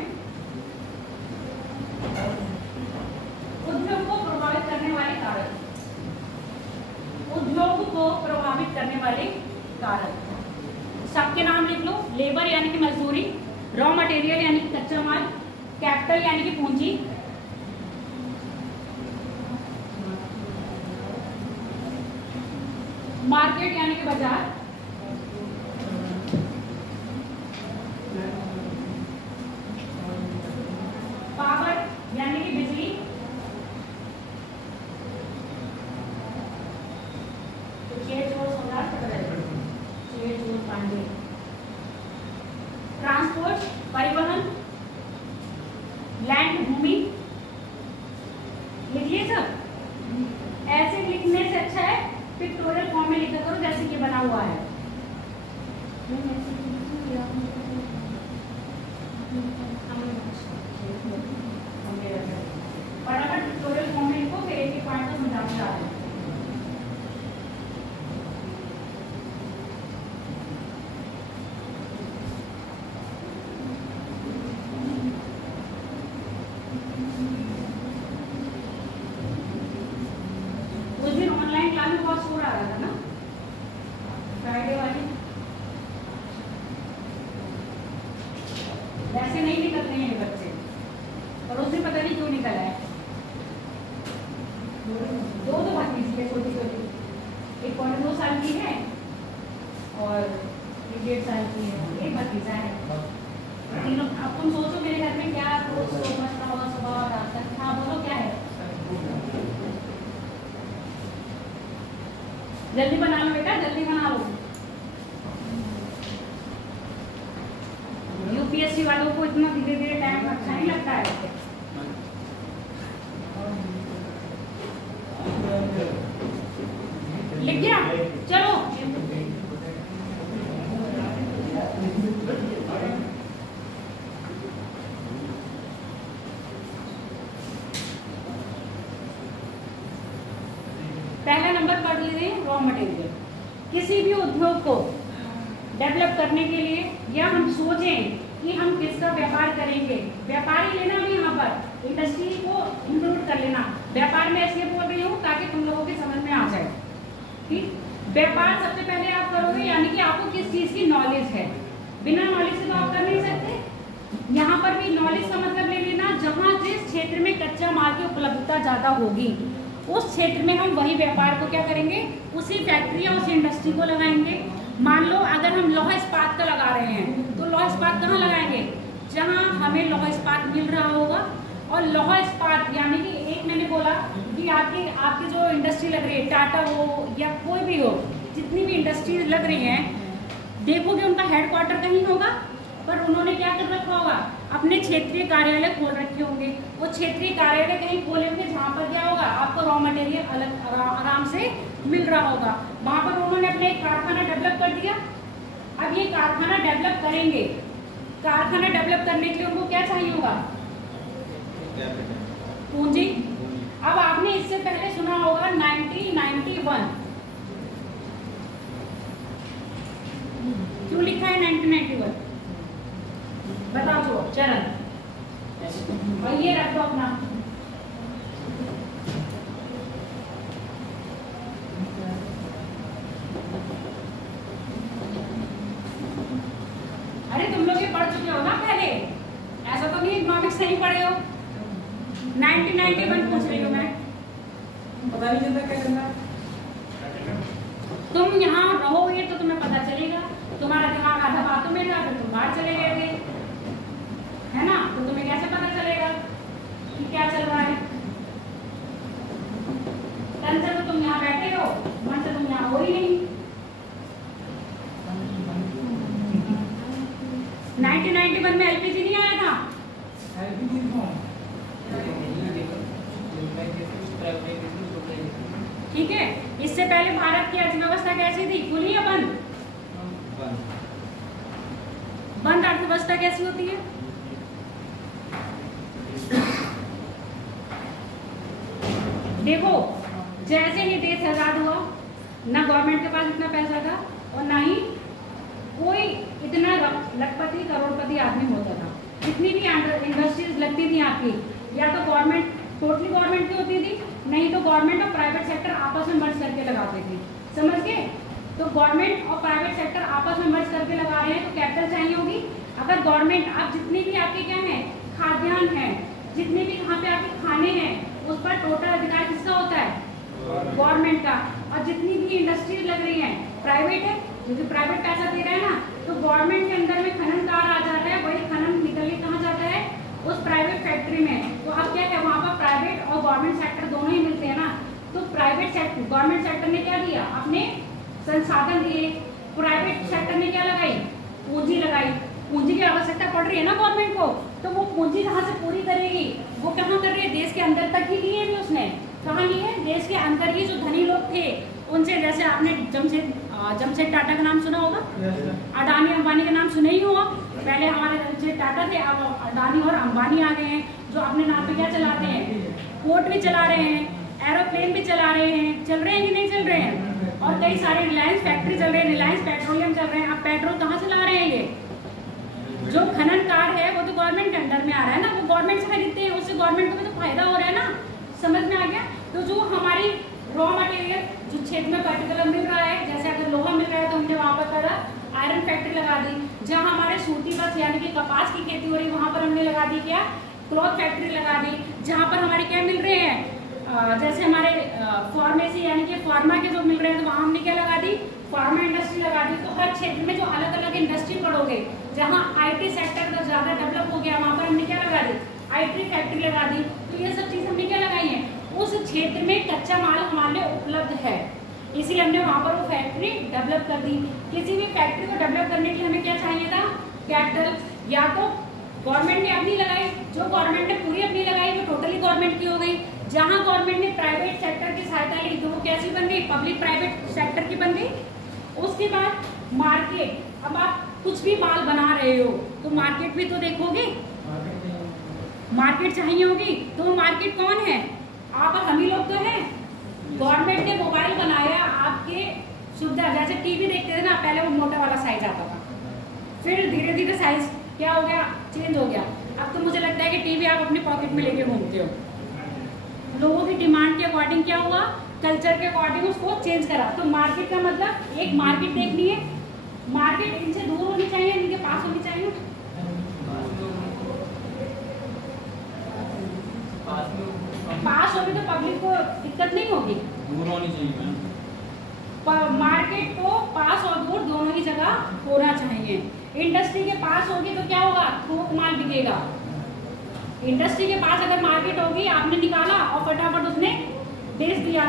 उद्योग को प्रभावित करने वाले कारक, उद्योग को प्रभावित करने वाले कारक। सबके नाम लिख लो। लेबर यानी कि मजदूरी, रॉ मटेरियल यानी कि कच्चा माल, कैपिटल यानी कि पूंजी, मार्केट यानी कि बाजार, पावर यानी कि बिजली, ट्रांसपोर्ट परिवहन, लैंड भूमि। लिखिए सब। ऐसे लिखने से अच्छा है पिक्टोरियल फॉर्म में लिखा करो जैसे कि बना हुआ है। फटाफट पिक्टोरियल फॉर्म में लिखो, फिर एक पॉइंट को समझाना चाहते हैं। उस दिन ऑनलाइन क्लास में बहुत शोर आ रहा था ना, फ्राइडे वाली। वैसे नहीं निकलते हैं ये बच्चे, और उस दिन पता नहीं क्यों निकला है। दो तो बात है छोटी छोटी, एक 2.2 साल की है और ये 1.5 साल की है, एक भतीजा है। तीनों, अब तुम सोचो मेरे घर में क्या रोज मचता होगा सुबह और रात तक। हाँ बोलो क्या है? जल्दी बना लो बेटा, जल्दी बना लो। यूपीएससी वालों को इतना धीरे धीरे टाइम अच्छा नहीं लगता है। लिख गया? चलो पहला नंबर पढ़ लीजिए, रॉ मटेरियल। किसी भी उद्योग को डेवलप करने के लिए या हम सोचें कि हम किसका व्यापार करेंगे, व्यापारी लेना भी यहाँ पर इंडस्ट्री को इंक्लूड कर लेना। व्यापार में इसलिए बोल रही हूँ ताकि तुम लोगों के समझ में आ जाए। ठीक, व्यापार सबसे पहले आप करोगे यानी कि आपको किस चीज़ की नॉलेज है। बिना नॉलेज से तो आप कर नहीं सकते। यहाँ पर भी नॉलेज का मतलब ले लेना, जहाँ जिस क्षेत्र में कच्चा माल की उपलब्धता ज़्यादा होगी उस क्षेत्र में हम वही व्यापार को क्या करेंगे, उसी फैक्ट्री या उसी इंडस्ट्री को लगाएंगे। मान लो अगर हम लौह इस्पात का लगा रहे हैं तो लौह इस्पात कहाँ लगाएंगे? जहाँ हमें लौह इस्पात मिल रहा होगा। और लौह इस्पात यानी कि एक मैंने बोला कि आपकी जो इंडस्ट्री लग रही है, टाटा हो या कोई भी हो, जितनी भी इंडस्ट्रीज लग रही हैं, देखोगे उनका हेडक्वार्टर कहीं होगा, पर उन्होंने क्या कर रखा होगा, अपने क्षेत्रीय कार्यालय खोल रखे होंगे। वो क्षेत्रीय कार्यालय कहीं खोले होंगे जहाँ पर क्या होगा, आपको रॉ मटेरियल अलग आराम से मिल रहा होगा। वहाँ पर उन्होंने अपने एक कारखाना डेवलप कर दिया। अब ये कारखाना डेवलप करेंगे, कारखाना डेवलप करने के लिए उनको क्या चाहिए होगा? पूंजी। अब आपने इससे पहले सुना होगा 1991, क्यों लिखा है 1991? बताओ जो चरण, और ये रख दो अपना। अरे तुम लोग ये पढ़ चुके हो ना पहले, ऐसा तो नहीं इकोनॉमिक्स नहीं पढ़े हो। 1991 पूछ रही हूँ मैं, पता नहीं चलता क्या करना। तुम यहाँ रहोगे तो तुम्हें पता चलेगा। तुम्हारा दिमाग आधा बातों में था, फिर तुम बाहर चले गए, है ना? तो तुम्हें कैसे पता चलेगा कि क्या चल रहा है? तन से तो तुम यहाँ बैठे हो, मन से तुम यहाँ हो ही नहीं। 1991 में एलपीजी नहीं आया था। ठीक है, इससे पहले भारत की अर्थव्यवस्था कैसी थी, खुली या बंद? बंद अर्थव्यवस्था कैसी होती है? देखो, जैसे ही देश आजाद हुआ, ना गवर्नमेंट के पास इतना पैसा था और ना ही कोई इतना लखपति करोड़पति आदमी होता था। जितनी भी इंडस्ट्रीज लगती थी आपकी, या तो गवर्नमेंट, टोटली गवर्नमेंट की होती थी, नहीं तो गवर्नमेंट और प्राइवेट सेक्टर आपस में मर्ज करके लगाते थे। समझ गए? तो गवर्नमेंट और प्राइवेट सेक्टर आपस में मर्ज करके लगा रहे हैं तो कैपिटल चाहिए होगी। अगर गवर्नमेंट, आप जितनी भी आपके क्या है, खाद्यान्न है, जितने भी यहाँ पे आपके खाने हैं, उस पर टोटल अधिकार किसका होता है? गवर्नमेंट का। और जितनी भी इंडस्ट्रीज लग रही हैं प्राइवेट है, क्योंकि प्राइवेट पैसा दे रहा है ना, तो गवर्नमेंट के अंदर में खननकार आ जाता है, वही खनन निकल के कहाँ जाता है? उस प्राइवेट फैक्ट्री में। तो अब क्या है, वहाँ पर प्राइवेट और गवर्नमेंट सेक्टर दोनों ही मिलते हैं ना। तो प्राइवेट सेक्टर, गवर्नमेंट सेक्टर ने क्या दिया? अपने संसाधन दिए। प्राइवेट सेक्टर ने क्या लगाई? पूंजी लगाई। पूंजी की आवश्यकता पड़ रही है ना गवर्नमेंट को, तो वो पूंजी कहाँ से पूरी करेगी? वो कहाँ कर रही है? देश के अंदर तक ही लिए भी उसने। कहाँ लिए? देश के अंदर ही जो धनी लोग थे उनसे, जैसे आपने जमशेद टाटा का नाम सुना होगा, अडानी अंबानी का नाम सुना ही होगा। पहले हमारे जमशेद टाटा थे, अब अडानी और अंबानी आ गए हैं, जो अपने नाम पे क्या चलाते हैं? पोर्ट भी चला रहे हैं, एरोप्लेन भी चला रहे हैं। चल रहे हैं कि नहीं चल रहे हैं? और कई सारे रिलायंस फैक्ट्री चल रहे हैं, रिलायंस पेट्रोलियम चल रहे हैं। अब पेट्रोल कहाँ से ला रहे हैं? ये जो खननकार है वो तो गवर्नमेंट के अंडर में आ रहा है ना, वो गवर्नमेंट से खरीदते हैं, उससे गवर्नमेंट को भी तो फायदा हो रहा है ना। समझ में आ गया? तो जो हमारी रॉ मटेरियल जो क्षेत्र में पर्टिकुलर मिल रहा है, जैसे अगर लोहा मिल रहा है तो हमने वहाँ पर करा आयरन फैक्ट्री लगा दी। जहाँ हमारे सूती बस यानी कि कपास की खेती हो रही है, वहाँ पर हमने लगा दी क्या? क्लॉथ फैक्ट्री लगा दी। जहाँ पर हमारे क्या मिल रहे हैं, जैसे हमारे फार्मेसी यानी कि फार्मा के जो मिल रहे हैं तो वहाँ हमने क्या लगा दी, फार्मा इंडस्ट्री लगा दी। तो हर क्षेत्र में जो अलग अलग इंडस्ट्री पढ़ोगे, जहाँ आईटी सेक्टर का ज़्यादा डेवलप हो गया वहाँ पर हमने क्या लगा दी, आईटी फैक्ट्री लगा दी। तो ये सब चीज़ हमने क्या लगाई है, उस क्षेत्र में कच्चा माल हमारे लिए उपलब्ध है, इसीलिए हमने वहाँ पर वो फैक्ट्री डेवलप कर दी। किसी भी फैक्ट्री को डेवलप करने के लिए हमें क्या चाहिए था, कैपिटल। या तो गवर्नमेंट ने अपनी लगाई, जो गवर्नमेंट ने पूरी अपनी लगाई वो टोटली गवर्नमेंट की हो गई। जहाँ गवर्नमेंट ने प्राइवेट सेक्टर की सहायता ली तो वो कैसी बन गई, पब्लिक प्राइवेट सेक्टर की बन गई। उसके बाद मार्केट, अब आप कुछ भी माल बना रहे हो तो मार्केट भी तो देखोगे, मार्केट चाहिए होगी। तो वो मार्केट कौन है, आप और हम ही लोग तो हैं। गवर्नमेंट ने मोबाइल बनाया आपके सुविधा, जैसे टीवी देखते थे ना, पहले वो मोटा वाला साइज आता था, फिर धीरे धीरे साइज क्या हो गया, चेंज हो गया। अब तो मुझे लगता है कि टीवी आप अपने पॉकेट में लेके घूमते हो। लोगों की डिमांड के अकॉर्डिंग क्या हुआ, कल्चर के अकॉर्डिंग उसको चेंज करा। तो मार्केट का मतलब एक मार्केट देखनी है, मार्केट इनसे दूर होनी चाहिए, इनके पास होनी चाहिए। पास होगी तो पब्लिक को दिक्कत नहीं होगी, दूर होनी चाहिए। मार्केट को पास और दूर दोनों ही जगह होना चाहिए। इंडस्ट्री के पास होगी तो क्या होगा, थोक माल बिकेगा। इंडस्ट्री के पास अगर मार्केट होगी, आपने निकाला और फटाफट उसने बेच दिया,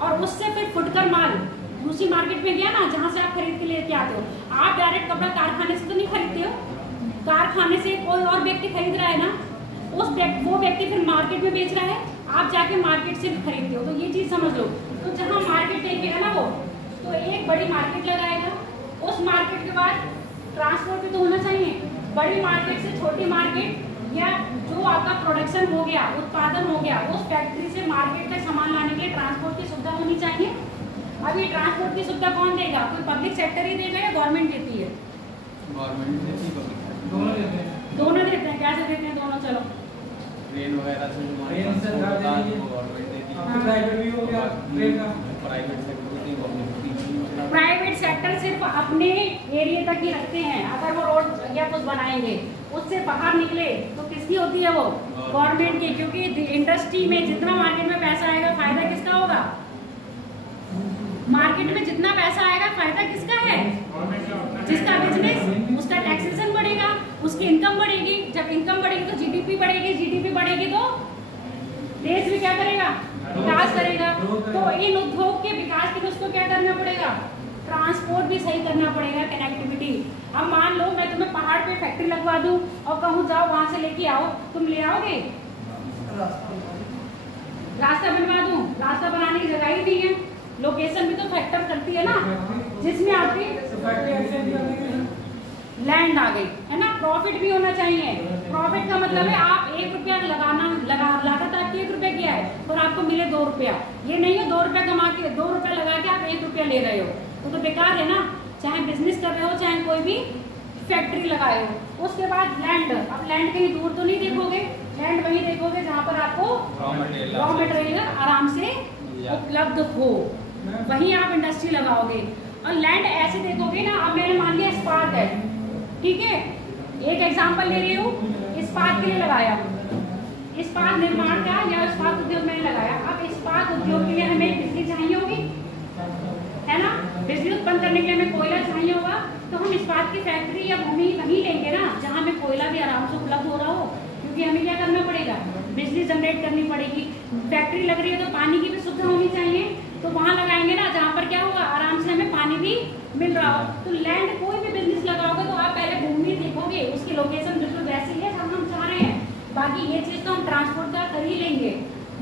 और उससे फिर फुटकर माल दूसरी मार्केट में गया ना, जहाँ से आप खरीद के लेके आते हो। आप डायरेक्ट कपड़ा कारखाने से तो नहीं खरीदते हो, कारखाने से कोई और व्यक्ति खरीद रहा है ना, वो व्यक्ति फिर मार्केट में बेच रहा है, आप जाके मार्केट से खरीदते हो। तो ये चीज़ समझ लो। तो जहाँ मार्केट देखेगा ना वो, तो एक बड़ी मार्केट लगाएगा, उस मार्केट के बाद ट्रांसपोर्ट भी तो होना चाहिए। बड़ी मार्केट से छोटी मार्केट, या जो आपका प्रोडक्शन हो गया, उत्पादन हो गया, उस फैक्ट्री से मार्केट तक सामान लाने के लिए ट्रांसपोर्ट की सुविधा होनी चाहिए। अब ये ट्रांसपोर्ट की सुविधा कौन देगा, कोई पब्लिक सेक्टर ही देगा या गवर्नमेंट देती है? गवर्नमेंट देती है, पब्लिक दोनों देते हैं। दोनों देते हैं। कैसे देते हैं दोनों, चलो। ट्रेन वगैरह से जो ट्रेन से होता है देती है। वो गवर्नमेंट देती है। आपको प्राइवेट भी हो गया ट्रेन का। प्राइवेट सेक्टर होती है, पब्लिक होती है। प्राइवेट सेक्टर सिर्फ अपने एरिया तक ही रखते हैं। अगर वो रोड या कुछ बनाएंगे, उससे बाहर निकले तो किसकी होती है वो, गवर्नमेंट की। क्योंकि इंडस्ट्री में जितना मार्केट में पैसा आएगा, फायदा किसका होगा, मार्केट में जितना पैसा आएगा फायदा किसका है, जिसका बिजनेस, उसका टैक्सेशन बढ़ेगा, उसकी इनकम बढ़ेगी। जब इनकम बढ़ेगी तो जीडीपी बढ़ेगी, जीडीपी बढ़ेगी तो देश भी क्या करेगा, विकास करेगा। तो इन उद्योग के विकास के लिए उसको क्या करना पड़ेगा, ट्रांसपोर्ट भी सही करना पड़ेगा, कनेक्टिविटी। अब मान लो मैं तुम्हें पहाड़ पे फैक्ट्री लगवा दूं और कहूँ जाओ वहां से लेके आओ, तुम ले आओगे? रास्ता बनवा दूं, रास्ता बनाने की जगह ही नहीं है। लोकेशन भी तो फैक्टर करती है ना, जिसमें आपकी लैंड आ गई है ना। प्रॉफिट भी होना चाहिए। प्रॉफिट का मतलब है आप 1 रुपया लागत आपकी 1 रुपया की है और आपको मिले 2 रुपया। ये नहीं है 2 रुपया कमा के 2 रुपया लगा के आप 1 रुपया ले रहे हो, तो बेकार है ना। चाहे बिजनेस कर रहे हो, चाहे कोई भी फैक्ट्री लगाए हो। उसके बाद लैंड, अब लैंड कहीं दूर तो नहीं देखोगे, लैंड वहीं देखोगे जहाँ पर आपको रॉ मटेरियल आराम से उपलब्ध हो, वहीं आप इंडस्ट्री लगाओगे। और लैंड ऐसे देखोगे ना, अब मैंने मान लिया इस्पात है, ठीक है, एक एग्जांपल ले रही हूँ, इस्पात के लिए लगाया, इस्पात निर्माण का या इस्पात उद्योग मैंने लगाया। अब इस्पात उद्योग के लिए हमें बिजली चाहिए होगी, है ना। बिजली उत्पन्न करने के लिए हमें कोयला चाहिए होगा, तो हम इस्पात की फैक्ट्री या भूमि वहीं लेंगे ना जहाँ हमें कोयला भी आराम से उपलब्ध हो रहा हो, क्योंकि हमें क्या करना पड़ेगा, बिजली जनरेट करनी पड़ेगी। फैक्ट्री लग रही है तो पानी की भी सुविधा होनी चाहिए, तो वहाँ लगाएंगे ना जहाँ पर क्या होगा, आराम से हमें पानी भी मिल रहा हो। तो लैंड कोई भी बिजनेस लगाओगे तो आप पहले भूमि देखोगे, उसकी लोकेशन बिल्कुल वैसी है जहाँ हम चाह रहे हैं। बाकी ये चीज़ तो हम ट्रांसपोर्ट का कर ही लेंगे,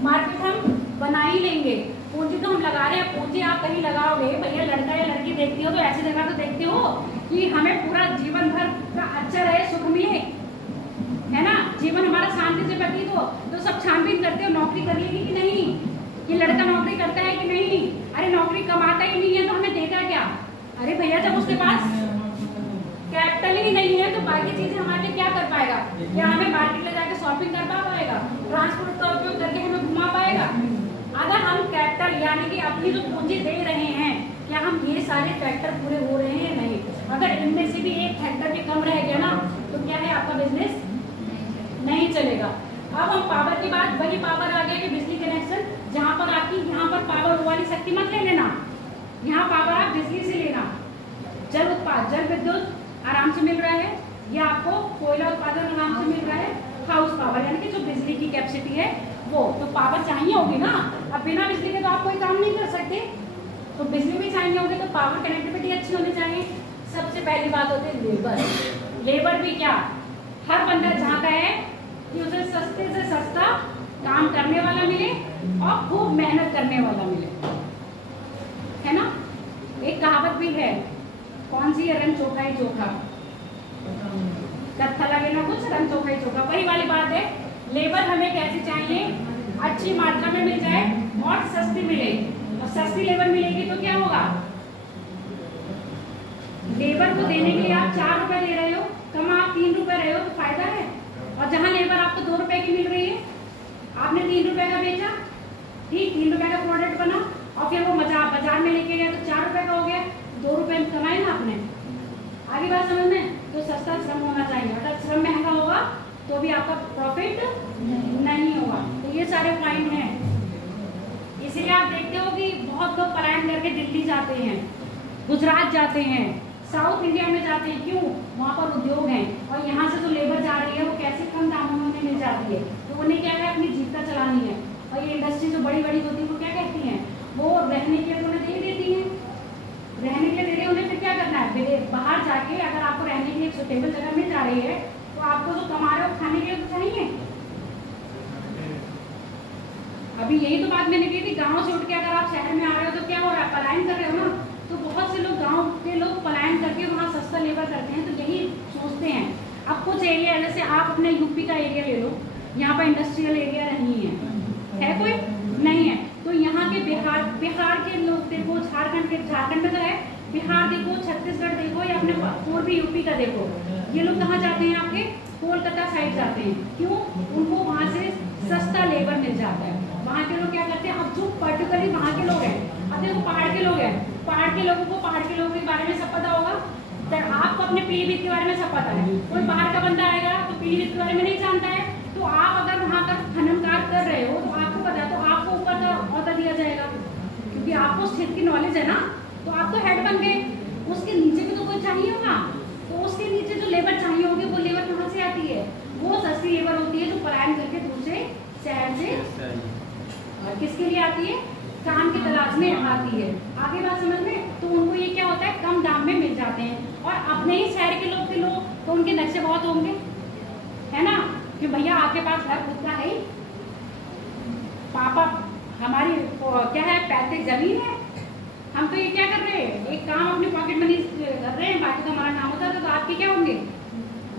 मार्केट हम बना ही लेंगे। पूंजी तो हम लगा रहे हैं, पूंजी आप कहीं लगाओगे, भैया लड़का या लड़की देखती हो तो ऐसी जगह तो देखते हो कि हमें पूरा जीवन भर का अच्छा रहे, सुख मिले, है ना, जीवन हमारा शांति से व्यतीत हो। तो सब छानबीन करते हो, नौकरी कर लेगी कि नहीं, ये लड़का नौकरी करता है कि नहीं, अरे नौकरी कमाता ही नहीं है तो हमें देगा क्या। अरे भैया जब उसके पास कैपिटल ही नहीं है तो बाकी चीजें हमारे लिए क्या कर पाएगा, क्या हमें मार्केट ले जाकर शॉपिंग कर पाएगा, ट्रांसपोर्ट का उपयोग करके हमें घुमा पाएगा। अगर हम कैपिटल यानी कि अपनी जो पूंजी दे रहे हैं, क्या हम ये सारे फैक्टर पूरे हो रहे हैं, नहीं। अगर इनमें से भी एक फैक्टर भी कम रह गया ना तो क्या है, आपका बिजनेस नहीं चलेगा। अब हम पावर की बात, वही पावर आ गया कि बिजली कनेक्शन जहाँ पर आपकी यहाँ पर पावर वाली शक्ति मत ले लेना, यहाँ पावर आप बिजली से लेना। जल उत्पादन, जल विद्युत आराम से मिल रहा है, या आपको कोयला उत्पादन आराम से मिल रहा है, हाउस पावर यानी कि जो बिजली की कैपेसिटी है वो, तो पावर चाहिए होगी ना। अब बिना बिजली के तो आप कोई काम नहीं कर सकते, तो बिजली भी चाहिए होगी, तो पावर कनेक्टिविटी अच्छी होनी चाहिए। सबसे पहली बात होती है लेबर। लेबर भी क्या, हर बंदा चाहता है कि उसे सस्ते से सस्ता काम करने वाला मिले और खूब मेहनत करने वाला मिले, है ना। एक कहावत भी है, कौन सी है, रंग चोखा ही चोखा, कत्था लगे ना कुछ, रंग चोखा ही चोखा, वही वाली बात है। लेबर हमें कैसी चाहिए, अच्छी मात्रा में मिल जाए और सस्ती मिले। और सस्ती लेबर मिलेगी तो क्या होगा, लेबर को देने के लिए आप 4 रुपए दे रहे हो, कम आप 3 रुपए रहे हो, तो फायदा है। और जहां लेबर आपको 2 रुपए की मिल रही है, आपने 3 रुपए का बेचा, ठीक 3 रुपए का प्रोडक्ट बना, और फिर वो बाजार में लेके गया तो 4 रुपए का हो गया, 2 रुपए कमाए ना आपने। आगे बात समझ में, तो सस्ता श्रम होना चाहिए। अगर श्रम महंगा होगा तो भी आपका प्रॉफिट नहीं होगा। तो ये सारे पॉइंट हैं, इसीलिए आप देखते हो कि बहुत लोग पलायन करके दिल्ली जाते हैं, गुजरात जाते हैं, साउथ इंडिया में जाते हैं। क्यों, वहाँ पर उद्योग हैं, और यहाँ से जो लेबर जा रही है वो कैसे कम दामों में उन्हें मिल जाती है। तो उन्हें क्या है, अपनी जीविका चलानी है। और ये इंडस्ट्री जो बड़ी बड़ी होती है वो क्या कहती हैं, वो रहने के लिए उन्हें दे देती हैं, रहने के लिए दे रही है। उन्हें फिर क्या करना है, बाहर जाके अगर आपको रहने के लिए एक सुटेबल जगह मिल जा रही है, तो आपको जो कमा रहे हो खाने के लिए तो चाहिए। अभी यही तो बात मैंने की थी, गाँव से उठ के अगर आप शहर में आ रहे हो तो क्या हो रहा है, पलायन कर रहे हो ना। तो बहुत से लोग, गांव के लोग पलायन करके वहाँ सस्ता लेबर करते हैं, तो यही सोचते हैं। अब कुछ एरिया, जैसे आप अपने यूपी का एरिया ले लो, यहाँ पर इंडस्ट्रियल एरिया नहीं है कोई नहीं है, तो यहाँ के बिहार के लोग देखो, झारखंड में तो है, बिहार देखो, छत्तीसगढ़ देखो, या अपने पूर्वी यूपी का देखो, ये लोग कहाँ जाते हैं, आपके कोलकाता साइड जाते हैं। क्यों, उनको वहाँ से सस्ता लेबर मिल जाता है। वहाँ के लोग क्या करते हैं, अब जो पर्टिकुलरली वहाँ के लोग हैं, अब देखो पहाड़ के लोग हैं, पहाड़ के लोगों को पहाड़ के लोगों के बारे में सब पता होगा, तो आपको अपने पीलीभीत के बारे में सब पता है। कोई बाहर का बंदा आएगा तो पीलीभीत के बारे में नहीं जानता है, तो आप अगर वहाँ का खनन कार्य कर रहे हो तो आपको पता है, तो आपको ऊपर का औहदा दिया जाएगा, क्योंकि आपको उस क्षेत्र की नॉलेज है ना, तो आप तो हेड बन गए। उसके नीचे भी तो कोई चाहिए होगा, तो उसके नीचे जो लेबर चाहिए होगी वो लेबर कहाँ से आती है, वो सस्ती लेबर होती है, जो पलायन करके दूसरे शहर से और किसके लिए आती है, काम की तलाश में आती है। आगे बात समझ में, तो उनको ये क्या होता है, कम दाम में मिल जाते हैं। और अपने ही शहर के लोग तो उनके नक्शे बहुत होंगे, है ना, कि भैया आपके पास घर खुद का है ही, पापा हमारी क्या है, पैतृक जमीन है, हम तो ये क्या कर रहे हैं, एक काम अपनी पॉकेट मनी कर रहे हैं, बाकी तो हमारा नाम होता है। तो आपके क्या होंगे,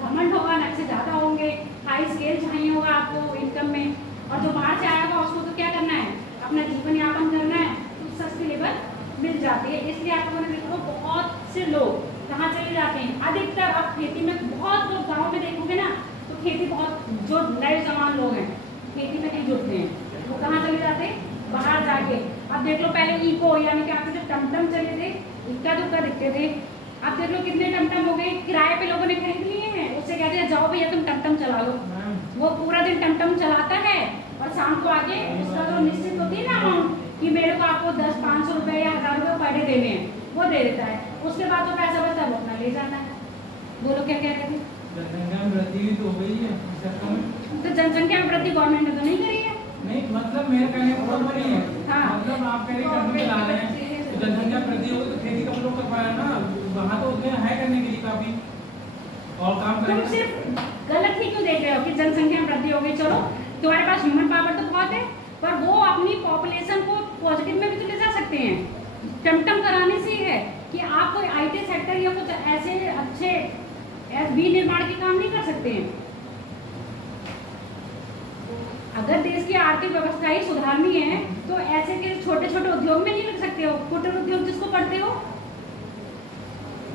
घमंड होगा, नक्शे ज़्यादा होंगे, हाई स्केल चाहिए होगा आपको इनकम में। और जो बाहर से आया होगा उसको तो क्या करना है, अपना जीवन यापन करना है, तो सस्ती लेबर मिल जाती है। इसलिए आप लोगों ने देखो बहुत से लोग कहाँ चले जाते हैं, अधिकतर आप खेती में, बहुत लोग गाँव में देखोगे ना, तो खेती बहुत, जो नए जवान लोग हैं खेती में नहीं जुड़ते हैं, वो कहाँ चले जाते हैं, बाहर जाके। अब देख लो, पहले इको यानी कि आपके जो टमटम चले थे, इक्का दुक्का दिखते थे, अब देख लो कितने टमटम हो गए, किराए पे लोगों ने खरीद लिए हैं। उससे कहते हैं जाओ भैया तुम टमटम चला लो, वो पूरा दिन टमटम चलाता है, और शाम को आके उसका जो निश्चित होती है ना अमाउंट, कि मेरे को आपको 10-500 रुपये या 1000 रुपये पर डे देने हैं, वो दे देता है। उसके बाद जो पैसा बचता है वो अपना ले जाता है। बोलो क्या कह रहे थे, जनसंख्या में वृद्धि भी तो हो गई है शहरों में। तो जनसंख्या में वृद्धि गवर्नमेंट ने तो नहीं करी है। नहीं, मतलब मेरे कहने का मतलब नहीं है, हाँ। मतलब आप कह रहे करने ला रहे हैं, तो जनसंख्या वृद्धि होगी तो खेती कम लोग कर पाया ना, वहाँ तो उसमें है करने के लिए काफी और काम तुम करेंगे। सिर्फ गलत ही क्यों देख रहे हो कि जनसंख्या में वृद्धि हो गई, चलो तुम्हारे पास ह्यूमन पावर तो बहुत है, पर वो अपनी पॉपुलेशन को पॉजिटिव में भी तो ले जा सकते हैं। टमटम कराने से ही है कि आप कोई IT सेक्टर या कुछ ऐसे अच्छे विनिर्माण के काम नहीं कर सकते हैं। अगर देश की आर्थिक व्यवस्था ही सुधारनी है तो ऐसे के छोटे छोटे उद्योग में नहीं लग सकते हो। कुटीर उद्योग जिसको पढ़ते हो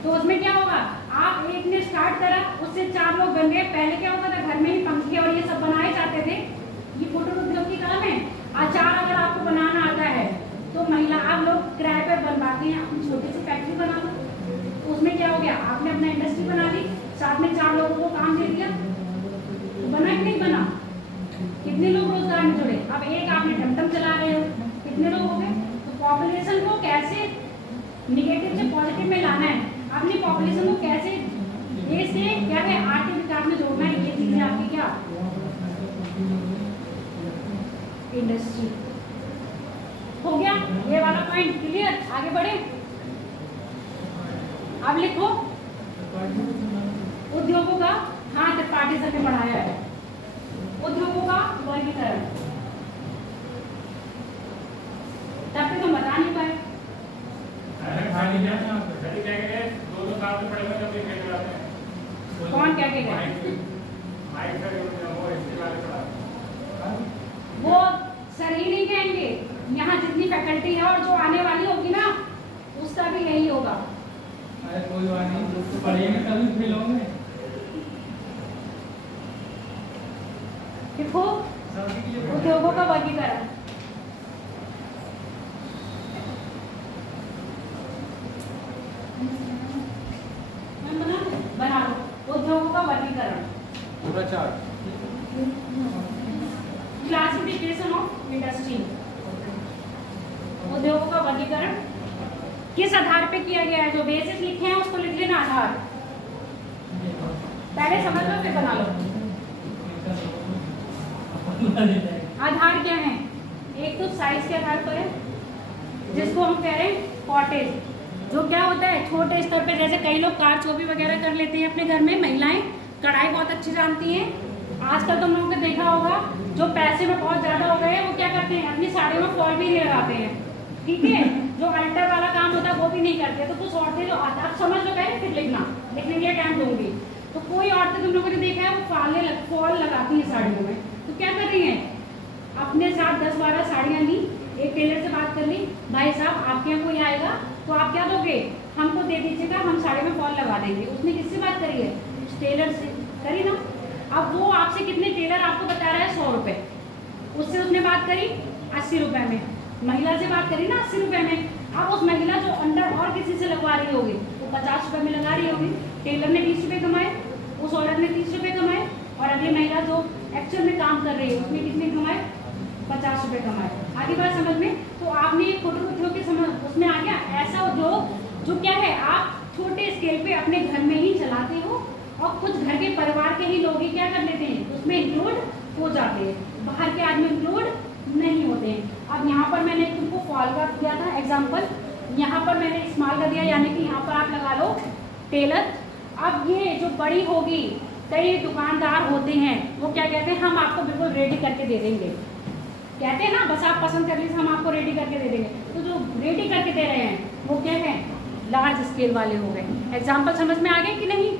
तो उसमें क्या होगा, आप एक ने स्टार्ट करा, उससे 4 लोग बन गए। पहले क्या होता था, घर में ही पंखे और ये सब बनाए जाते थे, ये कुटीर उद्योग की काम है। अचार अगर आपको बनाना आता है तो महिला आप लोग किराए पर बनवाते हैं, अपनी छोटी सी फैक्ट्री बना दो, तो उसमें क्या हो गया, आपने अपना इंडस्ट्री बना दी, साथ में 4 लोगों को काम दे दिया, तो बना कि नहीं बना, कितने लोग रोजगार में जुड़े। अब एक आपने टमटम चला रहे हो, कितने लोग हो गए? तो पॉपुलेशन को कैसे निगेटिव से पॉजिटिव में लाना है, अपनी पॉपुलेशन को कैसे ए से क्या है आर्थिक विकास में जोड़ना है, ये चीजें आपकी क्या इंडस्ट्री हो गया। ये वाला पॉइंट क्लियर, आगे बढ़े। अब लिखो उद्योगों का, हाँ थर्ड पार्टी से बढ़ाया है, उद्योगों का वर्गीकरण। तब तक तुम बता नहीं पाए। कौन क्या कहेगा? वो सर ही नहीं कहेंगे, यहाँ जितनी फैकल्टी है और जो आने वाली होगी ना उसका भी यही होगा। अरे कोई बात नहीं, तो पढ़ेंगे तभी फेल होंगे। देखो उद्योगों का वर्गीकरण, बना लो उद्योगों का वर्गीकरण, पूरा चार्ट। Classification of industry. उद्योगों का वर्गीकरण किस आधार पे किया गया है? जो बेसिस लिखे हैं उसको लिख लेना आधार, पहले समझ लो फिर बना लो। आधार क्या है? एक तो साइज के आधार पर है, जिसको हम कह रहे हैं कॉटेज, जो क्या होता है छोटे स्तर पे, जैसे कई लोग कार चोबी वगैरह कर लेते हैं अपने घर में, महिलाएं कढ़ाई बहुत अच्छी जानती हैं। आजकल तुम लोगों ने देखा होगा जो पैसे में बहुत ज्यादा हो गए हैं वो क्या करते हैं, अपनी साड़ी में फॉल भी नहीं लगाते हैं, ठीक है। जो अल्टर वाला काम होता है वो भी नहीं करते। तो कुछ औरतें जो आप समझ लो, पहले फिर लिखना, लिखने के लिए टाइम दूंगी। तो कोई औरतें तुम लोगों ने देखा है वो फॉल लगाती है साड़ियों में, तो क्या कर रही है, अपने साथ 10-12 साड़ियाँ ली, एक टेलर से बात कर ली, भाई साहब आपके यहाँ कोई आएगा तो आप क्या दोगे, हमको दे दीजिएगा, हम साड़ी में फॉल लगा देंगे। उसने किससे बात करी है? टेलर से करी ना। अब वो आपसे कितने, टेलर आपको बता रहा है 100 रुपये, उससे उसने बात करी 80 रुपये में, महिला से बात करी ना 80 रुपये में। अब उस महिला जो अंडर और किसी से लगवा रही होगी वो 50 रुपये में लगा रही होगी, टेलर ने 20 रुपये कमाए, उस औरत ने 30 रुपये कमाए, और अगली महिला जो एक्चुअल में काम कर रही है उसने कितने कमाए? 50 रुपये कमाए। आगे बात समझ में? तो आपने एक फोटो उद्योग के समझ उसमें आ गया। ऐसा उद्योग जो क्या है आप छोटे स्केल पे अपने घर में ही चलाते हो, और कुछ घर के परिवार के ही लोग ही क्या कर लेते हैं, उसमें इंक्लूड हो जाते हैं, बाहर के आदमी इंक्लूड नहीं होते हैं। अब यहाँ पर मैंने तुमको फॉल का दिया था एग्जाम्पल, यहाँ पर मैंने स्मॉल का दिया, यानी कि यहाँ पर आप लगा लो टेलर। अब ये जो बड़ी होगी, कई दुकानदार होते हैं वो क्या कहते हैं, हम आपको बिल्कुल रेडी करके दे देंगे, कहते हैं ना बस आप पसंद कर लीजिए हम आपको रेडी करके दे देंगे। तो जो रेडी करके दे रहे हैं वो क्या है, लार्ज स्केल वाले हो गए। एग्जाम्पल समझ में आ गए कि नहीं?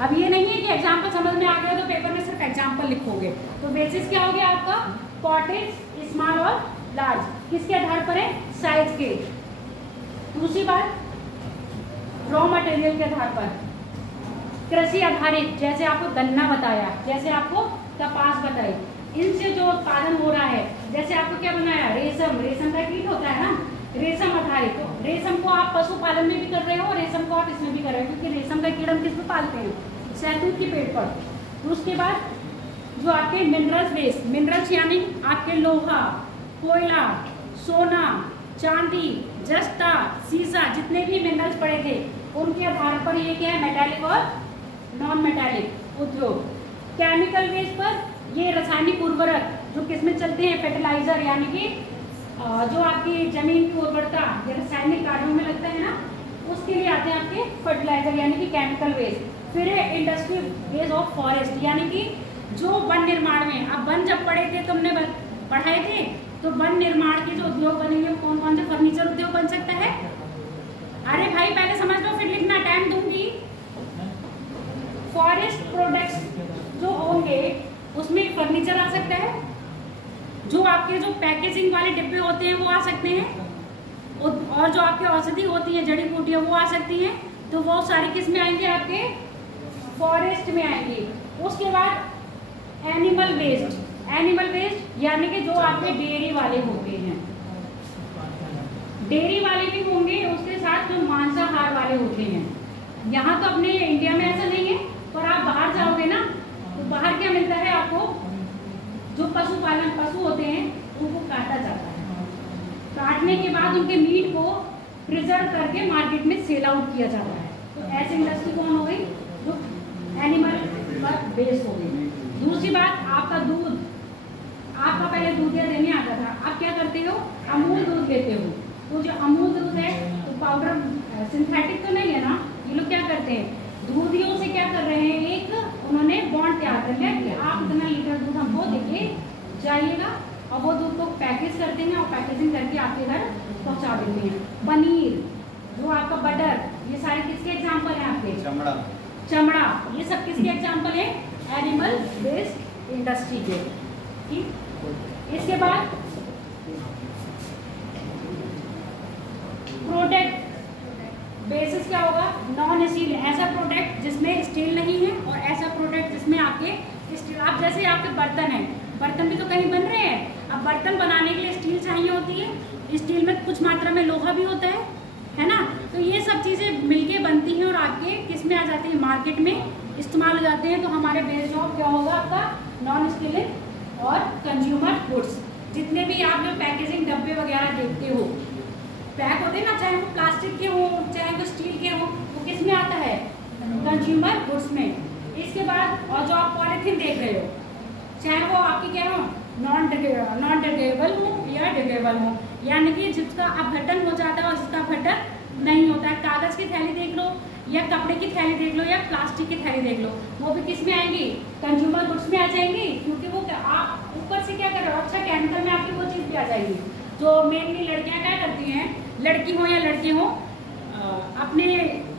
अब ये नहीं है कि एग्जाम्पल समझ में आ गया तो पेपर में सिर्फ एग्जाम्पल लिखोगे। तो बेसिस क्या हो गया आपका, कॉटेज, स्मॉल और लार्ज, किसके आधार पर है? साइज के। दूसरी बात, रॉ मटेरियल के आधार पर, कृषि आधारित, जैसे आपको गन्ना बताया, जैसे आपको कपास बताई, इनसे जो उत्पादन हो रहा है, जैसे आपको क्या बनाया, रेशम, रेशम का कीट होता है ना, रेशम आधारित। तो रेशम को आप पशुपालन में भी कर रहे हो, रेशम को आप इसमें भी कर रहे हो, क्योंकि रेशम का कीट हम किस पे पालते हैं, शहतूत के पेड़ पर। तो उसके बाद जो आपके मिनरल्स वेस्ट, मिनरल्स यानी आपके लोहा, कोयला, सोना, चांदी, जस्ता, सीसा, जितने भी मिनरल्स पड़े थे उनके आधार पर ये क्या है, मेटालिक और नॉन मेटालिक उद्योग। केमिकल वेस्ट पर ये रासायनिक उर्वरक जो किसमें चलते हैं, फर्टिलाइजर, यानी कि जो आपकी जमीन की उर्वरता या रासायनिक कार्यों में लगता है ना, उसके लिए आते हैं आपके फर्टिलाइजर यानी कि केमिकल वेस्ट। फिर है इंडस्ट्री वेस्ट ऑफ फॉरेस्ट, यानी कि जो वन निर्माण में, अब वन जब पढ़े थे तुमने पढ़ाए थे, तो वन निर्माण के जो उद्योग बनेंगे कौन कौन से, फर्नीचर उद्योग बन सकता है। अरे भाई पहले समझ लो फिर लिखना, टाइम दूंगी। फॉरेस्ट प्रोडक्ट्स जो होंगे उसमें फर्नीचर आ सकता है, जो आपके जो पैकेजिंग वाले डिब्बे होते हैं वो आ सकते हैं, और जो आपके औषधि होती है, जड़ी बूटियाँ, वो आ सकती हैं। तो वो सारे किस में आएंगे, आपके फॉरेस्ट में आएंगे। उसके बाद एनिमल वेस्ट, एनिमल वेस्ट यानी कि जो आपके डेयरी वाले होते हैं, डेयरी वाले भी होंगे, उसके साथ जो मांसाहार वाले होते हैं। यहाँ तो अपने इंडिया में ऐसा नहीं है, पर आप बाहर जाओगे ना तो बाहर क्या मिलता है आपको, जो पशुपालन, पशु होते हैं उनको काटा जाता है। काटने के बाद उनके मीट को प्रिजर्व करके मार्केट में सेल आउट किया जाता है। तो ऐसी इंडस्ट्री कौन हो गई, जो एनिमल पर बेस्ड हो गई। दूसरी बात, आपका दूध, आपका पहले दूध या देने आता था, आप क्या करते हो, अमूल दूध लेते हो। तो जो अमूल दूध है तो पाउडर सिंथेटिक तो नहीं है ना, ये लोग क्या करते हैं, दूधियों से क्या कर रहे हैं, एक उन्होंने बॉन्ड तैयार कर लिया कि आप इतना लीटर दूध हमको देके जाइएगा, और वो दूध को पैकेज करते हैं और पैकेजिंग करके आपके घर पहुंचा देते हैं। पनीर, जो आपका बटर, ये सारे किसके एग्जाम्पल हैं आपके, चमड़ा, ये सब किसके एग्जाम्पल है, एनिमल बेस्ड इंडस्ट्री के। ठीक, इसके बाद प्रोडक्ट बेसिस क्या होगा, नॉन स्टील, ऐसा प्रोडक्ट जिसमें स्टील नहीं है, और ऐसा प्रोडक्ट जिसमें आपके स्टील, आप जैसे आपके बर्तन हैं, बर्तन भी तो कहीं बन रहे हैं, अब बर्तन बनाने के लिए स्टील चाहिए होती है, स्टील में कुछ मात्रा में लोहा भी होता है ना, तो ये सब चीज़ें मिलके बनती हैं और आपके किस में आ जाती है, मार्केट में इस्तेमाल हो जाते हैं। तो हमारे बेस जॉब क्या होगा आपका, नॉन स्टील और कंज्यूमर गुड्स। जितने भी आप जो पैकेजिंग डब्बे वगैरह देखते हो, पैक होते हैं ना, चाहे वो प्लास्टिक के हो चाहे वो स्टील के हो, वो किस में आता है, कंज्यूमर गुड्स में। इसके बाद और जो आप पॉलीथीन देख रहे हो, चाहे वो आपकी क्या हो, नॉन डिग्रेडेबल हो या डिग्रेडेबल हो, यानी कि जिसका अपघटन हो जाता है और जिसका अपघटन नहीं होता है। कागज़ की थैली देख लो या कपड़े की थैली देख लो या प्लास्टिक की थैली देख लो, वो भी किस में आएंगी, कंज्यूमर गुड्स में आ जाएंगी, क्योंकि वो आप ऊपर से क्या कर रहे हो, अच्छा केमिकल में आपकी वो चीज़ भी आ जाएगी। जो मेनली लड़कियाँ क्या करती हैं, लड़की हो या लड़के हो, अपने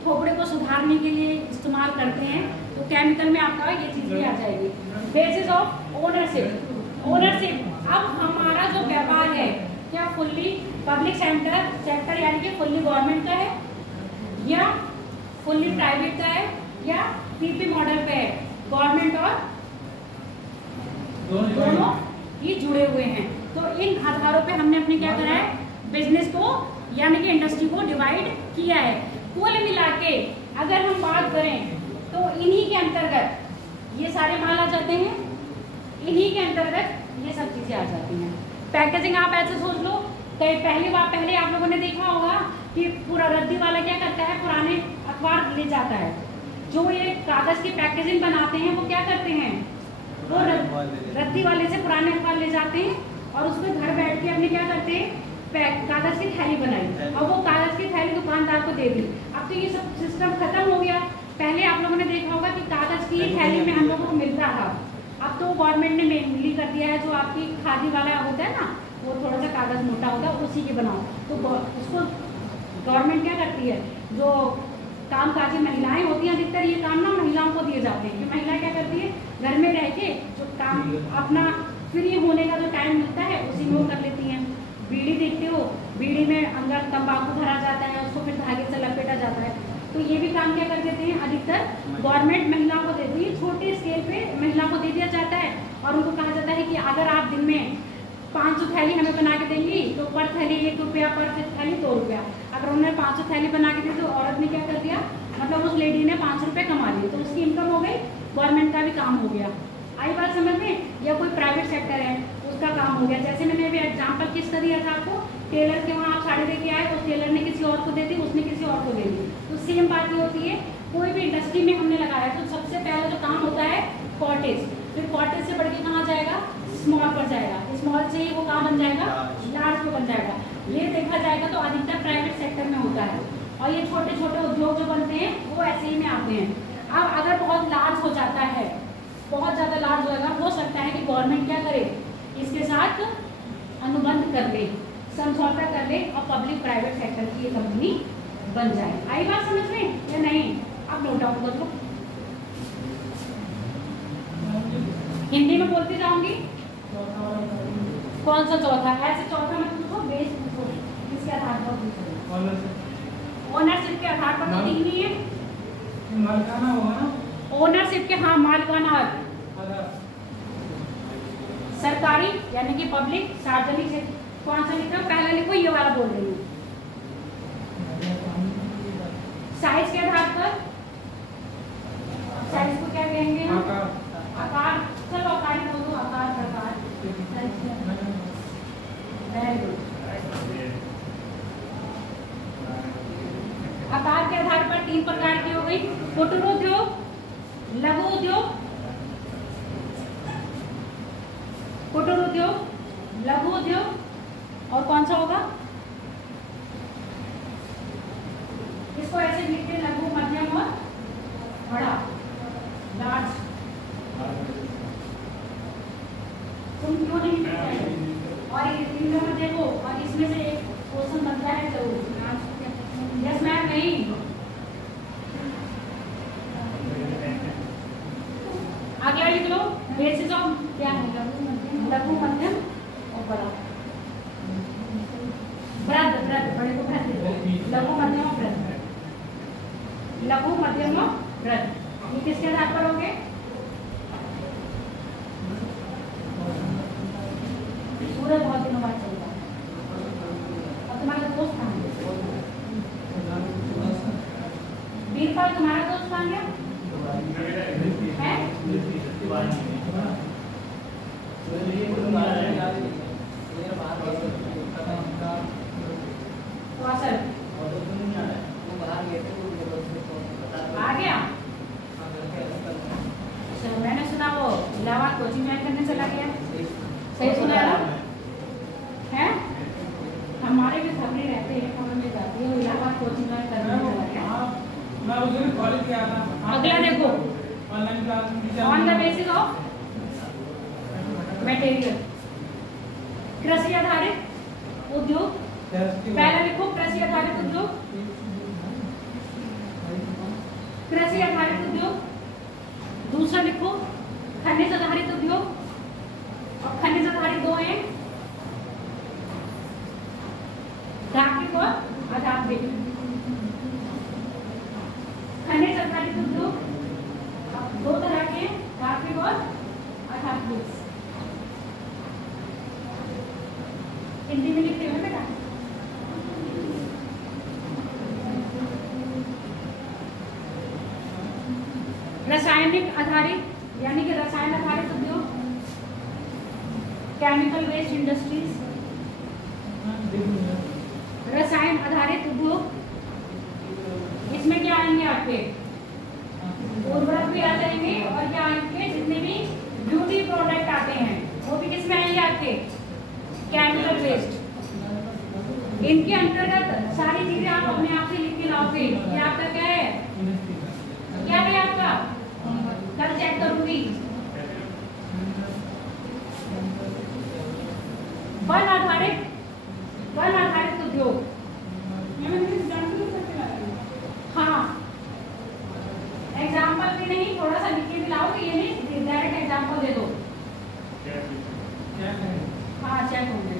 खोपड़े को सुधारने के लिए इस्तेमाल करते हैं, तो केमिकल में आपका ये चीज़ भी आ जाएगी। बेसिस ऑफ ओनरशिप, अब हमारा जो व्यापार है क्या फुल्ली पब्लिक सेक्टर यानी कि फुल्ली गवर्नमेंट का है या फुल्ली प्राइवेट का है या पीपी मॉडल पे है, गवर्नमेंट और दोनों ही जुड़े हुए हैं। तो इन आधारों पे हमने अपने क्या करा है, बिजनेस को यानी कि इंडस्ट्री को डिवाइड किया है। कुल मिला के अगर हम बात करें तो इन्हीं के अंतर्गत ये सारे माल आ जाते हैं, इन्हीं के अंतर्गत ये सब चीज़ें आ जाती हैं। पैकेजिंग आप ऐसे सोच लो, पहले आप लोगों ने देखा होगा कि पूरा रद्दी वाला क्या करता है, पुराने अखबार ले जाता है, जो ये कागज़ की पैकेजिंग बनाते हैं वो क्या करते हैं, वो रद्दी वाले से पुराने अखबार ले जाते हैं और उसको घर बैठ के अपने क्या करते हैं, कागज़ की थैली बनाई और वो कागज़ की थैली दुकानदार को दे दी। अब तो ये सब सिस्टम खत्म हो गया। पहले आप लोगों ने देखा होगा कि कागज़ की थैली में हम लोगों को मिलता था, अब तो गवर्नमेंट ने मेनली कर दिया है, जो आपकी खादी वाला होता है ना, वो थोड़ा सा कागज़ मोटा होता है, उसी के बनाओ। तो उसको गवर्नमेंट क्या करती है, जो कामकाजी महिलाएं होती हैं, अधिकतर ये काम ना महिलाओं को दिए जाते हैं कि महिला क्या करती है, घर में रह के जो काम अपना फ्री होने का जो टाइम मिलता है उसी में वो कर लेती हैं। बीड़ी देखते हो, बीड़ी में अंदर तंबाकू भरा जाता है, उसको फिर धागे से लपेटा जाता है, तो ये भी काम क्या कर देते हैं, अधिकतर गवर्नमेंट महिलाओं को देती है, छोटे स्केल पे महिलाओं को दे दिया जाता है और उनको कहा जाता है कि अगर आप दिन में 500 थैली हमें बना के देंगी तो पर थैली 1 रुपया, पर थैली 2 रुपया। अगर उन्होंने 500 थैली बना के दी तो औरत ने क्या कर दिया, मतलब उस लेडी ने 500 रुपये कमा लिए, तो उसकी इनकम हो गई, गवर्नमेंट का भी काम हो गया। आई बात समझ में? या कोई प्राइवेट सेक्टर है उसका काम हो गया। जैसे मैंने अभी एग्जाम्पल किसका दिया था आपको, टेलर के वहाँ आप साड़ी दे के आए तो टेलर ने किसी और को दे दी, उसने किसी और को दे दी, तो सेम बात ये होती है। कोई भी इंडस्ट्री में हमने लगाया तो सबसे पहले जो काम होता है कॉटेज, फिर कॉटेज से बढ़ के कहाँ जाएगा, स्मॉल पर जाएगा, स्मॉल से ही वो कहाँ बन जाएगा, लार्ज पर बन जाएगा। ये देखा जाएगा तो अधिकतर प्राइवेट सेक्टर में होता है और ये छोटे छोटे उद्योग जो बनते हैं वो ऐसे ही में आते हैं। अब अगर बहुत लार्ज हो जाता है, बहुत ज़्यादा लार्ज होगा, हो सकता है कि गवर्नमेंट क्या करे, इसके साथ अनुबंध कर ले, समझौता कर ले और पब्लिक प्राइवेट सेक्टर की ये कंपनी बन जाए। आई बात समझ में या नहीं? अब नोट डाउन कर लो, हिंदी में बोलती जाऊंगी। कौन सा चौथा? ऐसे चौथा मत पूछो, बेस पूछो, किसके आधार पर पूछो? ओनरशिप के आधार पर तो दिख नहीं है, मालिकाना होगा ना, ओनरशिप के, हाँ मालिकाना हक, सरकारी यानी कि पब्लिक, सार्वजनिक क्षेत्र। कौन सा लिख रहा हूँ, पहले लिखो, ये वाला बोल रही हूँ। साइज के आधार पर, साइज को क्या कहेंगे हम? आकार, चलो आकार बोल दो, आकार, प्रकार। तीन प्रकार की हो गई, कुटीर उद्योग, लघु उद्योग, कुटीर उद्योग, लघु उद्योग और कौन सा होगा, इसको ऐसे लिखते हैं लघु, मध्यम और बड़ा, लार्ज। तुम क्यों नहीं लिखते? और ये तीन में देखो, और इसमें से एक क्वेश्चन बनता है जरूर। यस मैम, नहीं आगे लिख लो, बेसिस ऑफ क्या है, लघु, मध्यम और बड़ा, वृद्ध, वृद्ध, बड़े को वृद्ध, लघु, मध्यम और वृद्ध, लघु, मध्यम और वृद्ध, ये किसके आधार पर होंगे? पूरे बहुत दिनों बाद चलता है। और तुम्हारा दोस्त कहाँ है? वीरपाल तुम्हारा दोस्त कहाँ गया है? कौशल आ गया? अच्छा, मैंने सुना वो इलाहाबाद कोचिंग ज्वाइन करने चला गया, सही सुना है? हमारे भी खबरें रहते हैं, खबर मिल जाती है, इलाहाबाद कोचिंग ज्वाइन करने चला गया। मैं उस दिन कॉलेज गया था। अगला देखो, online class on the basis of material, कृषि आधारित उद्योग, पहला लिखो कृषि आधारित उद्योग, कृषि आधारित उद्योग, दूसरा लिखो खनिज आधारित उद्योग, और खनिज आधारित दो हैं, धात्विक और अधात्विक। खनिज आधारित उद्योग दो तरह के, धात्विक और अधात्विक। हिंदी में लिखते हो बेटा? रासायनिक आधारित यानी कि रसायन आधारित उद्योग, केमिकल वेस्ट इंडस्ट्रीज, रसायन आधारित उद्योग, इसमें क्या आएंगे आपके उर्वरक भी आ जाएंगे, और क्या आएंगे जितने भी ब्यूटी प्रोडक्ट आते हैं वो भी किसमें आएंगे आपके, केमिकल वेस्ट। इनके अंतर्गत सारी चीजें आप अपने आप से लिख के लाओगे। ये आपका क्या है, क्या है आपका, कल चेक करूंगी। वन आधारित उद्योग, हाँ एग्जाम्पल भी नहीं, थोड़ा सा लिख के भी लाओगे, ये नहीं डायरेक्ट एग्जाम्पल दे दो। हाँ चेक होंगे,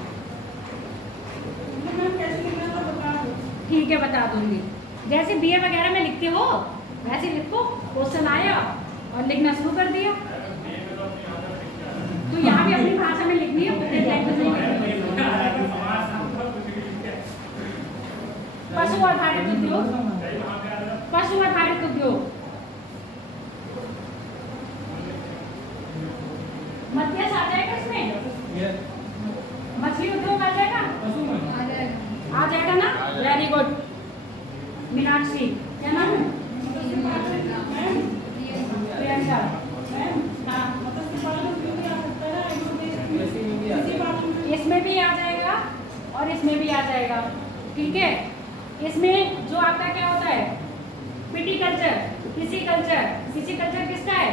ठीक है बता दूंगी। जैसे बीए वगैरह में लिखते हो वैसे लिखो, क्वेश्चन आया और लिखना शुरू कर दिया। तो यहाँ भी अपनी भाषा में लिखनी है, पशु आधारित उद्योग, पशु आधारित उद्योग, मत्स्य आ जाएगा इसमें, मछली उद्योग आ जाएगा, आ जाएगा ना, वेरी गुड। मीनाक्षी क्या नाम है? प्रियंका, हाँ इसमें भी आ जाएगा और इसमें भी आ जाएगा, ठीक है। इसमें जो आपका क्या होता है, पिटीकल्चर, पिसीकल्चर, पिसीकल्चर किसका है,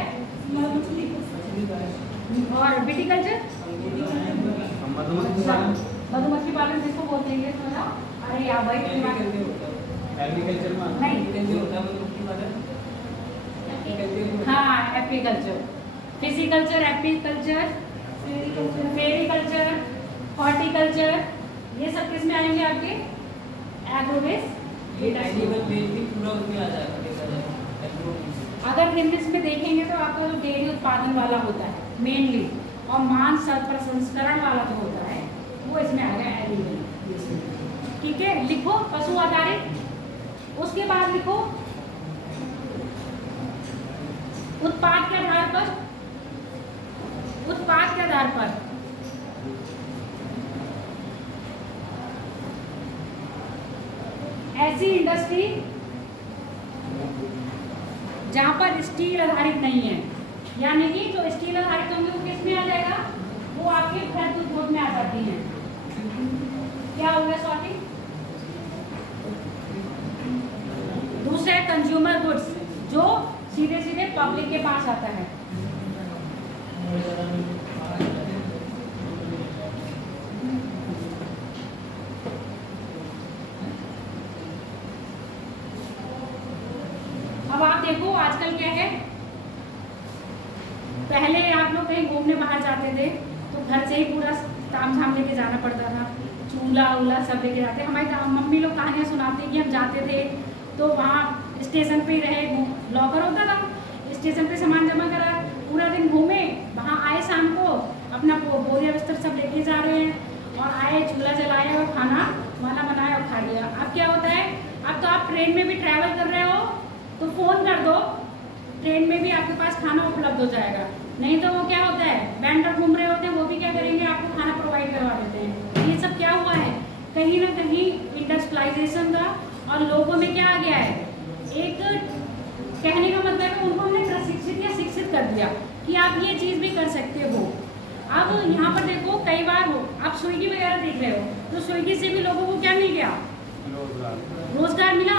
और विटीकल्चर मधुमक्खी पालन जिसको बोलते हैं, समझा? अरे यार भाई एग्रीकल्चर में नहीं, हाँ एपीकल्चर, फिजिकल्चर, एपीकल्चर, फेरिकल्चर, हॉर्टिकल्चर, ये सब किस में आएंगे आपके, एग्रोबेस। अगर इंग्लिश में देखेंगे तो आपका जो डेयरी उत्पादन वाला होता है मेनली, और मांस प्रसंस्करण वाला जो होता है वो इसमें आ गया एग्रीकल्चर, ठीक है। लिखो पशु आधारित, उसके बाद लिखो उत्पाद के आधार पर, उत्पाद के आधार पर ऐसी इंडस्ट्री जहाँ पर स्टील आधारित नहीं है, यानी कि जो स्टील आधारित होंगे वो किस में आ जाएगा, वो आपके भ्रद उद्योग में आ जाती हैं। क्या हो गया सॉर्टिंग। दूसरा है कंज्यूमर गुड्स, जो सीधे सीधे पब्लिक के पास आता है। अब आप देखो आजकल क्या है, पहले आप लोग कहीं घूमने बाहर जाते थे तो घर से ही पूरा ताम झाम लेके जाना पड़ता था, चूल्हा वूल्हा सब लेके जाते। हमारी मम्मी लोग कहानियाँ सुनाते कि हम जाते थे तो वहाँ स्टेशन पे रहे, लॉकर होता था, स्टेशन पे सामान जमा करा, पूरा दिन घूमे, वहाँ आए शाम को अपना बोरिया बिस्तर सब लेके जा रहे हैं और आए चूल्हा जलाए और खाना वाना बनाया और खा लिया। अब क्या होता है, अब तो आप ट्रेन में भी ट्रैवल कर रहे हो तो फ़ोन कर दो, ट्रेन में भी आपके पास खाना उपलब्ध हो जाएगा। नहीं तो वो क्या होता है, वेंडर घूम रहे होते हैं, वो भी क्या करेंगे, आपको खाना प्रोवाइड करवा देते हैं। ये सब क्या हुआ है, कहीं ना कहीं इंडस्ट्रियलाइजेशन का, और लोगों में क्या आ गया है, एक कहने का मतलब है उनको हमने प्रशिक्षित या शिक्षित कर दिया कि आप ये चीज़ भी कर सकते हो। अब यहाँ पर देखो कई बार हो, आप स्विगी वगैरह देख रहे हो तो स्विगी से भी लोगों को क्या मिल गया, रोजगार मिला।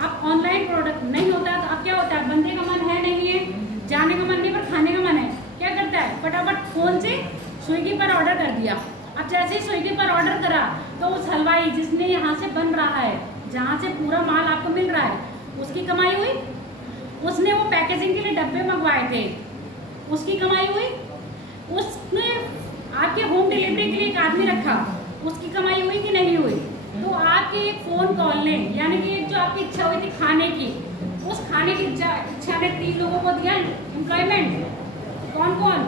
अब ऑनलाइन प्रोडक्ट नहीं होता तो अब क्या होता है, बंदे का मन है नहीं है, जाने का मन नहीं पर खाने का मन है, क्या करता है, फटाफट फ़ोन से स्विगी पर ऑर्डर कर दिया। अब जैसे ही स्विगी पर ऑर्डर करा तो उस हलवाई जिसने यहाँ से बन रहा है, जहाँ से पूरा माल आपको मिल रहा है, उसकी कमाई हुई, उसने वो पैकेजिंग के लिए डब्बे मंगवाए थे, उसकी कमाई हुई, उसने आपके होम डिलीवरी के लिए एक आदमी रखा, उसकी कमाई हुई कि नहीं हुई। तो आपके एक फ़ोन कॉल ने, यानी कि एक जो आपकी इच्छा हुई थी खाने की, उस खाने की इच्छा ने 3 लोगों को दिया एम्प्लॉयमेंट। कौन कौन,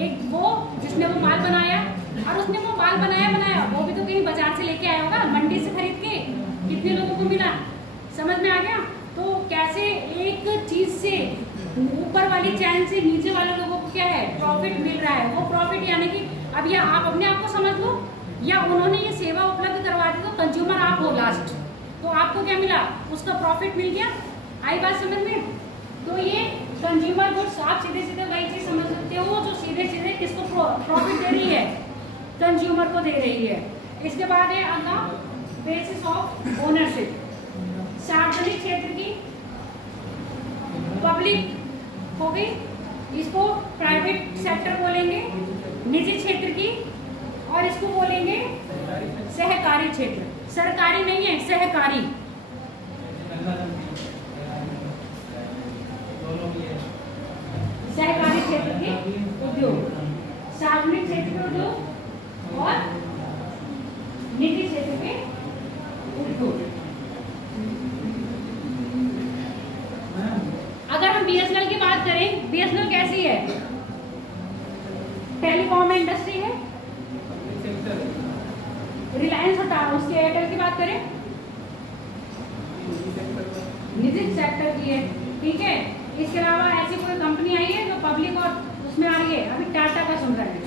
एक वो जिसने वो माल बनाया, और उसने वो माल बनाया वो भी तो कहीं बाजार से लेके आया होगा, मंडी से खरीद के, कितने लोगों को मिला, समझ में आ गया। तो कैसे एक चीज़ से ऊपर वाली चैन से नीचे वाले लोगों को क्या है, प्रॉफिट मिल रहा है। वो प्रॉफिट यानी कि अब या आप अपने आप को समझ लो, या उन्होंने ये सेवा उपलब्ध करवा दी तो कंज्यूमर आप हो लास्ट, तो आपको क्या मिला, उसका प्रॉफिट मिल गया। आई बात समझ में। तो ये कंज्यूमर गुड्स आप सीधे सीधे वही चीज़ समझ सकते हो जो सीधे सीधे किसको प्रॉफिट दे रही है, कंज्यूमर को दे रही है। इसके बाद है on the basis of ownership, सार्वजनिक क्षेत्र की, पब्लिक हो गई, इसको प्राइवेट सेक्टर बोलेंगे, निजी क्षेत्र की, और इसको बोलेंगे सहकारी क्षेत्र। सरकारी नहीं है, सहकारी। सहकारी क्षेत्र के उद्योग, सार्वजनिक क्षेत्र के उद्योग और निजी क्षेत्र के उद्योग। अगर हम बीएसएनएल की बात करें, बीएसएनएल कैसी है, टेलीकॉम इंडस्ट्री है। रिलायंस और टाटा, उसके एयरटेल की बात करें, निजी सेक्टर की है, ठीक है। इसके अलावा ऐसी कोई कंपनी आई है जो पब्लिक और उसमें आ रही है, अभी टाटा का सुन रहे हैं,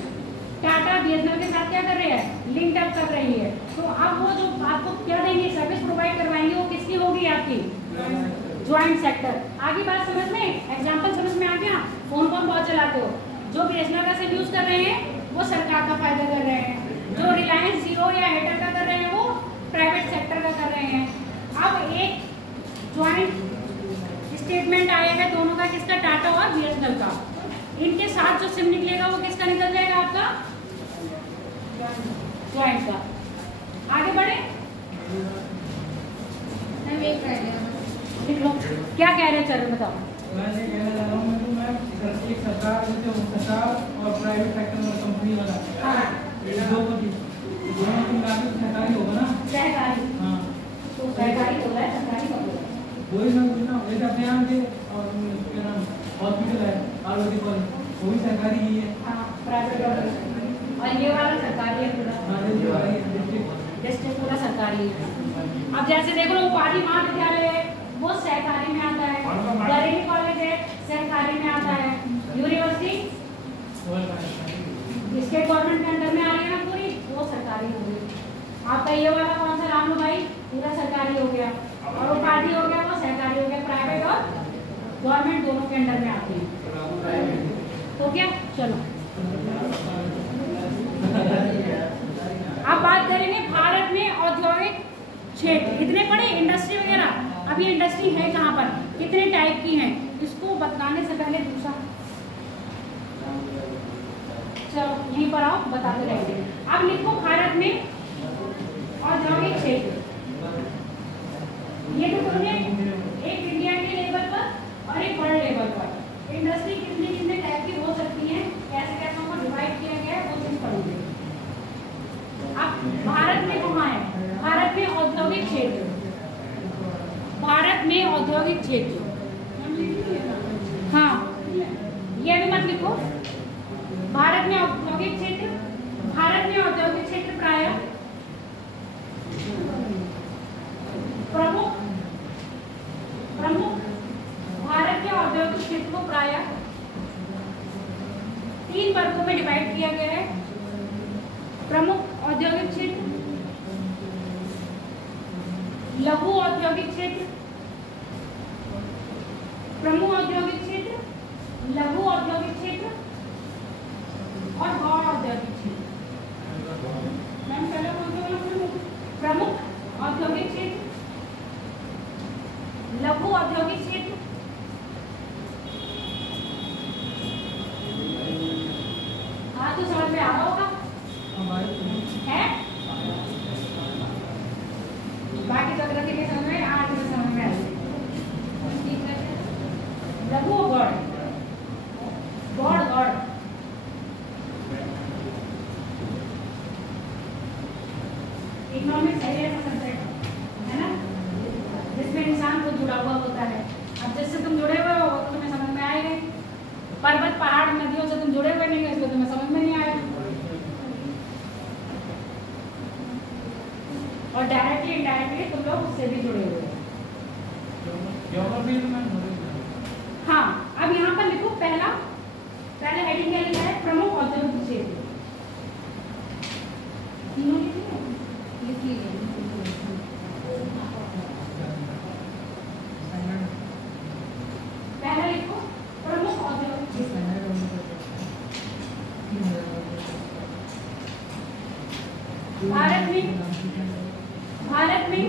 टाटा बीएसएनएल के साथ क्या कर रही है, लिंक अप कर रही है। तो अब वो जो आपको क्या देंगे, सर्विस प्रोवाइड करवाएंगे, वो किसकी होगी, आपकी ज्वाइंट सेक्टर। आगे बात समझ में, एग्जाम्पल समझ में आ गया। फोन बहुत चलाते हो, जो बीएसएनएल का सिम यूज कर रहे हैं वो सरकार का फायदा कर रहे हैं, जो रिलायंस जियो या एयरटेल का कर रहे हैं वो प्राइवेट सेक्टर का कर रहे हैं। अब एक ज्वाइंट स्टेटमेंट आएगा दोनों का, किसका, टाटा और बीएसएनएल का। इनके साथ जो सिम निकलेगा वो किसका निकल जाएगा, आपका ज्वाइंट का। आगे बढ़े, लिख लो क्या कह रहे हैं, चलो बताओ। मैं ये कहना चाह रहा हूँ कि मैं एक सरकार जैसे सरकार और प्राइवेट सेक्टर में कंपनी वाला, हाँ, दोनों की मिला के सरकारी होगा ना, सहकारी। हाँ, तो सहकारी बोला है, सरकारी का बोला है। वही मैं पूछना हूँ, जैसे अपने यहाँ के और क्या नाम हॉस्पिटल है आयुर्वेदिक कॉलेज, वो भी सरकारी ही है। हाँ, प्राइवेट और ये वाला सरकारी है पूरा, डिस्ट्रिक्ट पूरा सरकारी है। अब जैसे देखो उपाधि महाविद्यालय है, वो सहकारी में आता है, बरेली कॉलेज है, सहकारी में आता है, यूनिवर्सिटी स्टेट गवर्नमेंट के अंडर में आ रही है ना पूरी, वो सरकारी हो गई। आपका ये वाला कौन सा, रामू भाई, पूरा सरकारी हो गया, और उपाधि हो गया वो सहकारी हो गया, प्राइवेट और गवर्नमेंट दोनों के अंडर में आते हैं। तो क्या, चलो अब बात करेंगे भारत में औद्योगिक क्षेत्र। इतने पढ़े इंडस्ट्री वगैरह। अब ये इंडस्ट्री है कहाँ पर, कितने टाइप की हैं, इसको बताने से पहले दूसरा, चलो यहीं पर आओ बताते रहेंगे। अब लिखो भारत में औद्योगिक क्षेत्र। ये तो दोनों एक इंडिया के लेवल पर और एक वर्ल्ड लेवल पर इंडस्ट्री कितने कितने टाइप की हो सकती है, कैसे कैसे उनको डिवाइड किया गया है, वो चीज पढ़ेंगे। अब भारत में कहाँ है, भारत में औद्योगिक क्षेत्र, भारत में औद्योगिक क्षेत्र, हाँ ये भी मत लिखो। भारत में औद्योगिक क्षेत्र, भारत में औद्योगिक क्षेत्र प्रायः प्रमुख भारत के औद्योगिक क्षेत्र को प्रायः 3 वर्गों में डिवाइड किया गया है। प्रमुख औद्योगिक क्षेत्र, लघु औद्योगिक क्षेत्र, प्रमुख औद्योगिक क्षेत्र, लघु औद्योगिक क्षेत्र और गौण औद्योगिक क्षेत्र। मैम पहले कौन सा बोला? प्रमुख औद्योगिक क्षेत्र, लघु औद्योगिक क्षेत्र, हाँ तो समझ में आ रहा होगा है। बाकी जगह के समझ में आज समझ में आएगी। लघु गौड़ गौड़ गौड़ इकोनॉमिक्स है ऐसा सब्जेक्ट है ना, जिसमें इंसान को जुड़ा हुआ होता है। अब जिससे तुम जुड़े हुए हो वो तो तुम्हें समझ में आएगा। पर्वत पहाड़ नदियों से तुम जुड़े हुए नहीं हो, इसलिए तुम्हें समझ में नहीं आएगा। और डायरेक्टली इनडायरेक्टली तुम लोग उससे भी जुड़े हुए हो। हाँ अब यहाँ पर लिखो पहला हेडिंग क्या लिखा है, प्रमुख औद्योगिक क्षेत्र। तीनों लिखी है। पहला लिखो प्रमुख औद्योगिक क्षेत्र। भारत में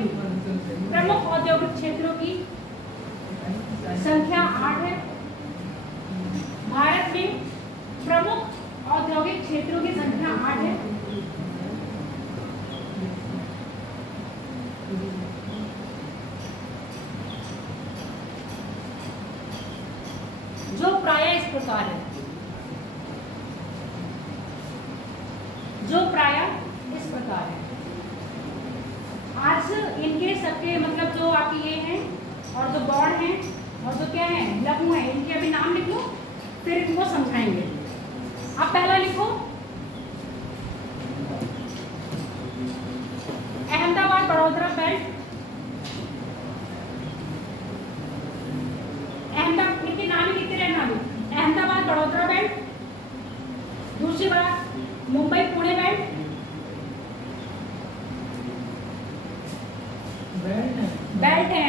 प्रमुख औद्योगिक क्षेत्रों की संख्या 8 है। भारत में प्रमुख औद्योगिक क्षेत्रों की संख्या 8 है। जो प्रायः इस प्रकार है, जो प्रायः इस प्रकार है। आज इनके सबके मतलब जो आपके ये हैं और जो गौड़ हैं और जो क्या है लघु है, इनके अभी नाम लिखो फिर इनको समझाएंगे। अब पहला लिखो अहमदाबाद बड़ौदा बेल्ट। अहमदाबाद इनके नाम ही लिखते रहना अभी। अहमदाबाद बड़ौदा बेल्ट। दूसरी बात मुंबई पुणे बेल्ट। बेल्ट है।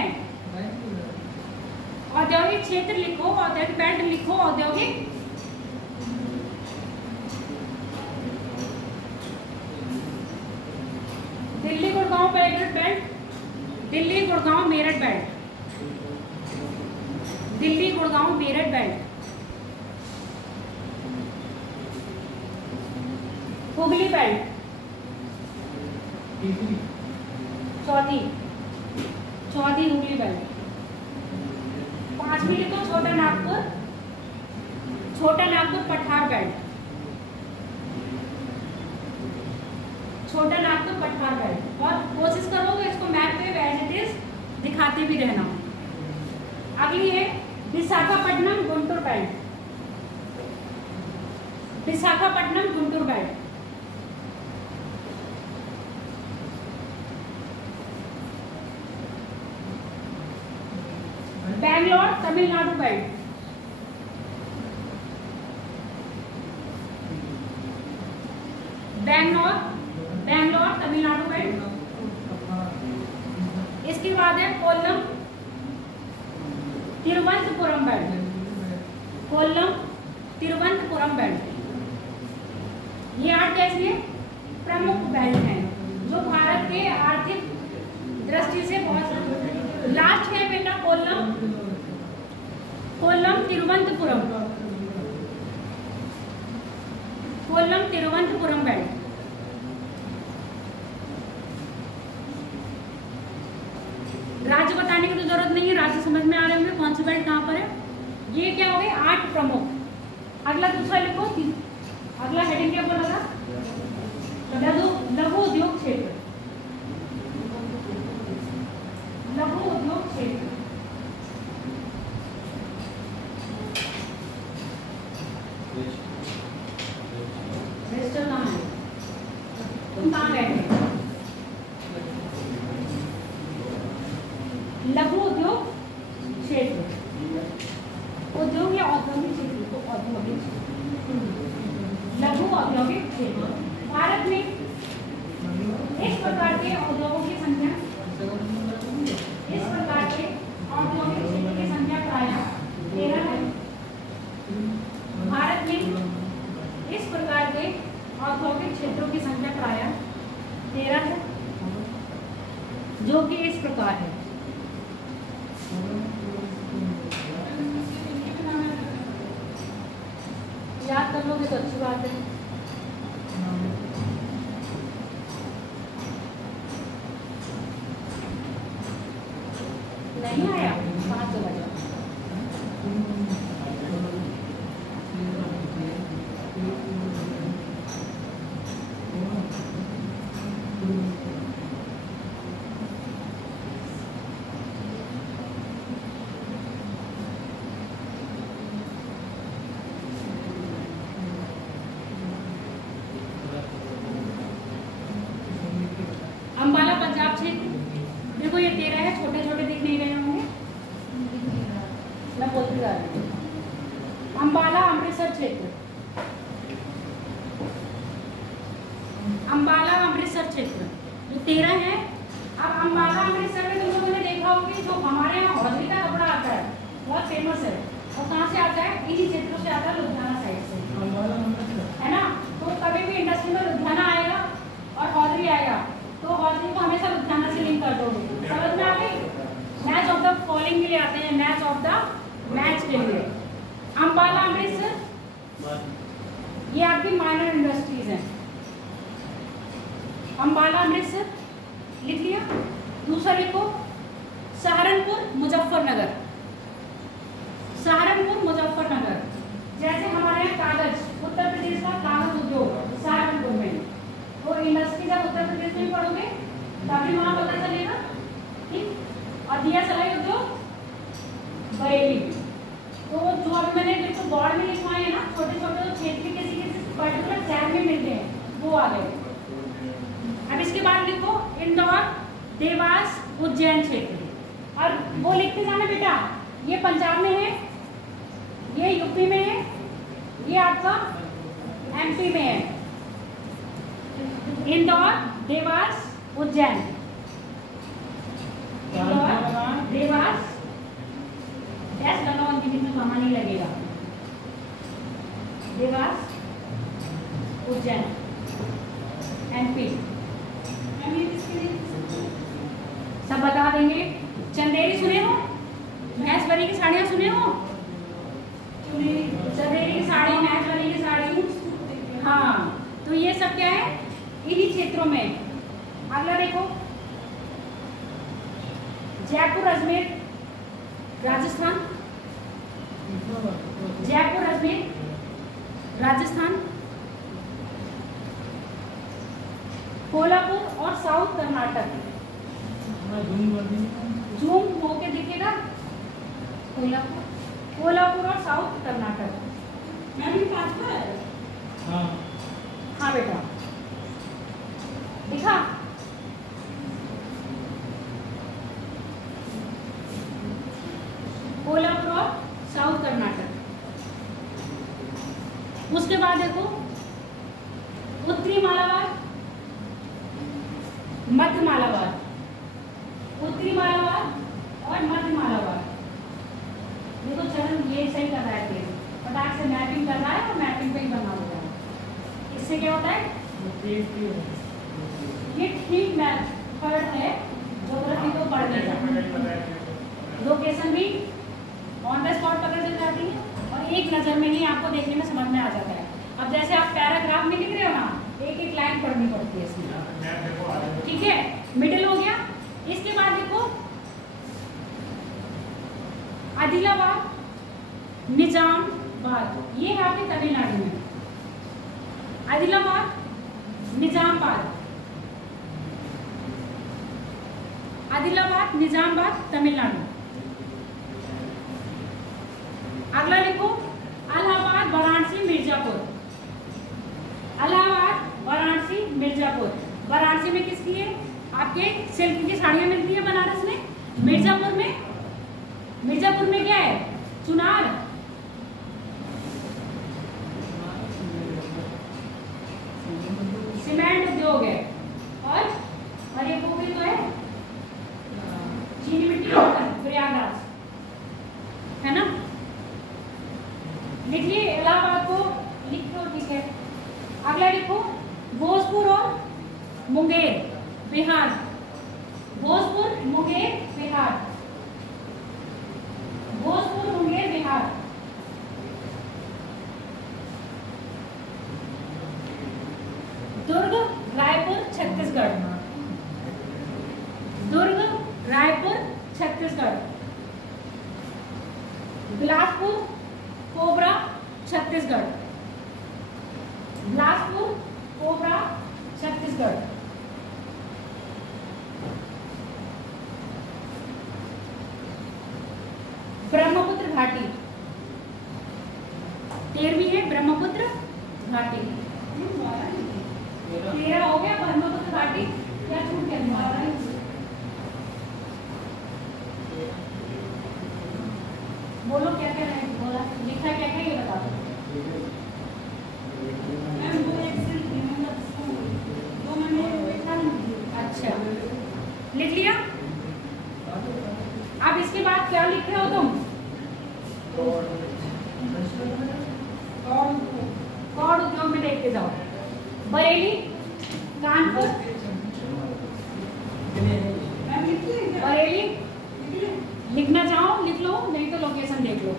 औद्योगिक क्षेत्र लिखो, औद्योगिक बेल्ट लिखो, औद्योगिक Delhi Gurgaon Meerut belt. Delhi Gurgaon Meerut belt. Delhi Gurgaon Meerut belt. Hooghly belt. चौथी हुगली बेल्ट। 5वीं लिखो छोटा नागपुर पठार बेल्ट। छोटा नागपुर पठार बेल्ट। और कोशिश करोगे इसको मैप पे एज इट इज दिखाते भी रहना। अगली है Visakhapatnam Guntur belt. Visakhapatnam Guntur belt. Bangalore Tamil Nadu belt. Bangalore Tamil Nadu belt. इसके बाद है कोल्लम तिरुवनंतपुरम बेल्ट, कोल्लम तिरुवनंतपुरम बेल्ट, ये 8 कैसे प्रमुख बेल्ट हैं जो भारत के आर्थिक दृष्टि से बहुत। लास्ट है बेटा कोल्लम, कोल्लम तिरुवनंतपुरम, कोल्लम तिरुवनंतपुरम बेल्ट। राज्य बताने की तो जरूरत नहीं है, राज्य समझ में आ रहे होंगे कौन सी बेल्ट कहाँ पर है। ये क्या हो गए 8 प्रमुख। अगला दूसरा लिखो, अगला हेडिंग क्या बोला था, लघु उद्योग क्षेत्र, लघु उद्योग क्षेत्र। रजिस्टर कहाँ है, तुम कहाँ बैठे? लघु उद्योग क्षेत्र, उद्योग या औद्योगिक क्षेत्र को औद्योगिक क्षेत्र, लघु औद्योगिक क्षेत्र। भारत में इस प्रकार के उद्योगों की संख्या, इस प्रकार के औद्योगिक क्षेत्र की संख्या प्रायः 13 है। भारत में इस प्रकार के औद्योगिक क्षेत्रों की संख्या प्रायः 13 है, जो कि इस प्रकार है। याद कर लोगे तो अच्छी बात है। नहीं आया, 5 चला जाओ। अंबाला पंजाब क्षेत्र, देखो ये 13 है, छोटे छोटे दिख नहीं रहे होंगे, मैं बोलती जा रही हूँ। अंबाला अमृतसर क्षेत्र, अंबाला अमृतसर क्षेत्र जो 13 है। अब अंबाला अमृतसर में तुम लोगों ने देखा होगा कि जो हमारे यहाँ हौजरी का कपड़ा आता है बहुत फेमस है, और कहाँ से आता है, इन्हीं क्षेत्रों से आता है, लुधियाना साइड से, है ना। तो कभी भी इंडस्ट्री में लुधियाना आएगा और हौजरी आएगा तो हौजरी को हमेशा लुधियाना से लिंक कर दोगे। समझ में आ गई? मैच ऑफ द फॉलोइंग के लिए आते हैं, मैच ऑफ द मैच के लिए। अंबाला अमृतसर ये आपकी माइनर इंडस्ट्रीज हैं। अंबाला अमृतसर लिख लिया। दूसरा लिखो सहारनपुर मुजफ्फरनगर, सहारनपुर मुजफ्फरनगर। जैसे हमारे यहाँ कागज, उत्तर प्रदेश का कागज उद्योग सहारनपुर में, वो इंडस्ट्री जब उत्तर प्रदेश में पढ़ोगे तभी वहाँ पता चलेगा, ठीक। और दिया सलाई उद्योग बरेली। तो जो अभी मैंने बिल्कुल बोर्ड में लिखवाए हैं ना, छोटे छोटे क्षेत्र किसी किसी पर्टिकुलर शहर में मिलते हैं, वो आ गए। अब इसके बाद लिखो इंदौर, देवास, उज्जैन क्षेत्र। और वो लिखते जाना बेटा, ये पंजाब में है, ये यूपी में है, ये आपका एमपी में है। इंदौर, देवास, उज्जैन, इंदौर, देवास, डैश लगाओ, उनके बीच में कहाँ नहीं लगेगा, देवास, उज्जैन, एमपी। सब बता देंगे। चंदेरी सुने हो, महेश्वरी की साड़ियाँ सुने हो, चंदेरी की साड़ी, महेश्वरी की साड़ी, हाँ। तो ये सब क्या है, इन्हीं क्षेत्रों में। अगला देखो जयपुर अजमेर राजस्थान, जयपुर अजमेर राजस्थान, कोल्हापुर और साउथ कर्नाटक। जूम होके दिखेगा, कोल्हापुर, कोल्हापुर और साउथ कर्नाटक। मैं भी पास है, हाँ बेटा दिखा। कोल्हापुर और साउथ कर्नाटक। उसके बाद देखो उत्तरी मालाबार, मध्य मालाबार, उत्तरी मालाबार और मध्य मालाबार। ये तो चरण ये सही कर रहा है केस, फटाक से मैपिंग कर रहा है और मैपिंग पे ही बना हो रहा है। इससे क्या होता है, ये ठीक मेथड है ज्योग्राफी को पढ़ने का। लोकेशन भी ऑन द स्पॉट पता चल जाती है और एक नज़र में ही आपको देखने में समझ में आ जाता है। अब जैसे आप पैराग्राफ में लिख रहे हो ना, एक एक लाइन पढ़नी पड़ती है इसमें, ठीक है। मिडिल हो गया। इसके बाद देखो आदिलाबाद, निजामाबाद, ये है आपके तमिलनाडु में। आदिलाबाद, निजामाबाद, आदिलाबाद, निजामाबाद, तमिलनाडु। अगला लिखो इलाहाबाद, वाराणसी, मिर्जापुर। इलाहाबाद, वाराणसी, मिर्जापुर। वाराणसी में किसकी है, आपके सिल्क की साड़ियां मिलती है बनारस में। मिर्जापुर में क्या है, चुनार। सीमेंट उद्योग है और एक वो भी तो है चीनी मिट्टी प्रयागराज, है ना। लिखिए इलाहाबाद को लिखो, ठीक है। अगला लिखो भोजपुर और मुंगेर, बिहार। भोजपुर, मुंगेर, बिहार। भोजपुर, मुंगेर, बिहार। दुर्ग, रायपुर, छत्तीसगढ़। दुर्ग, रायपुर, छत्तीसगढ़। बिलासपुर, कोबरा, छत्तीसगढ़। बिलासपुर, कोबरा, छत्तीसगढ़। ब्रह्मपुत्र घाटी, 13वीं है ब्रह्मपुत्र घाटी। 13 हो गया ब्रह्मपुत्र घाटी, क्या छूट गया? बोलो क्या क्या है, बोला लिखा क्या क्या ये बता दो। अच्छा लिख लिया। अब इसके बाद क्या लिख रहे हो तुम? कौड़ उद्योग में देखते जाओ। बरेली, कानपुर, बरेली लिखना चाहो लिख लो, नहीं तो लोकेशन देख लो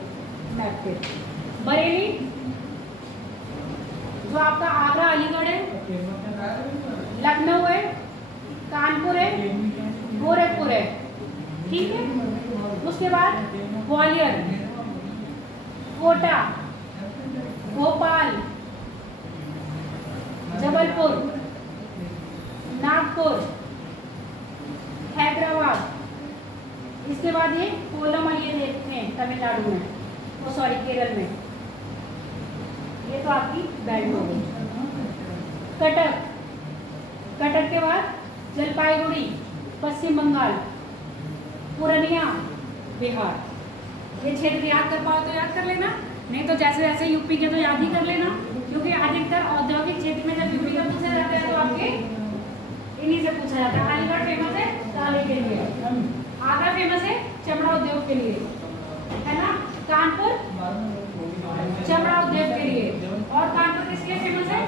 मैप पे। बरेली जो आपका आगरा अलीगढ़ है, लखनऊ है, कानपुर है, गोरखपुर है, ठीक है। उसके बाद ग्वालियर, कोटा, भोपाल, जबलपुर, नागपुर, हैदराबाद। इसके बाद ये कोलम ये देखते हैं तमिलनाडु में, वो सॉरी केरल में। ये तो आपकी बेल्ट हो गई। कटक, कटक के बाद जलपाईगुड़ी, पश्चिम बंगाल, पूर्णिया, बिहार। ये क्षेत्र याद कर पाओ तो याद कर लेना, नहीं तो जैसे जैसे यूपी के तो याद ही कर लेना, क्योंकि अधिकतर औद्योगिक क्षेत्र में जब यूपी का पूछा जाता है तो आपके इन्हीं से पूछा जाता है। अलीगढ़ फेमस है ताले के लिए, आगरा फेमस है चमड़ा उद्योग के लिए, है ना। कानपुर चमड़ा उद्योग के लिए, और कानपुर किस लिए फेमस है?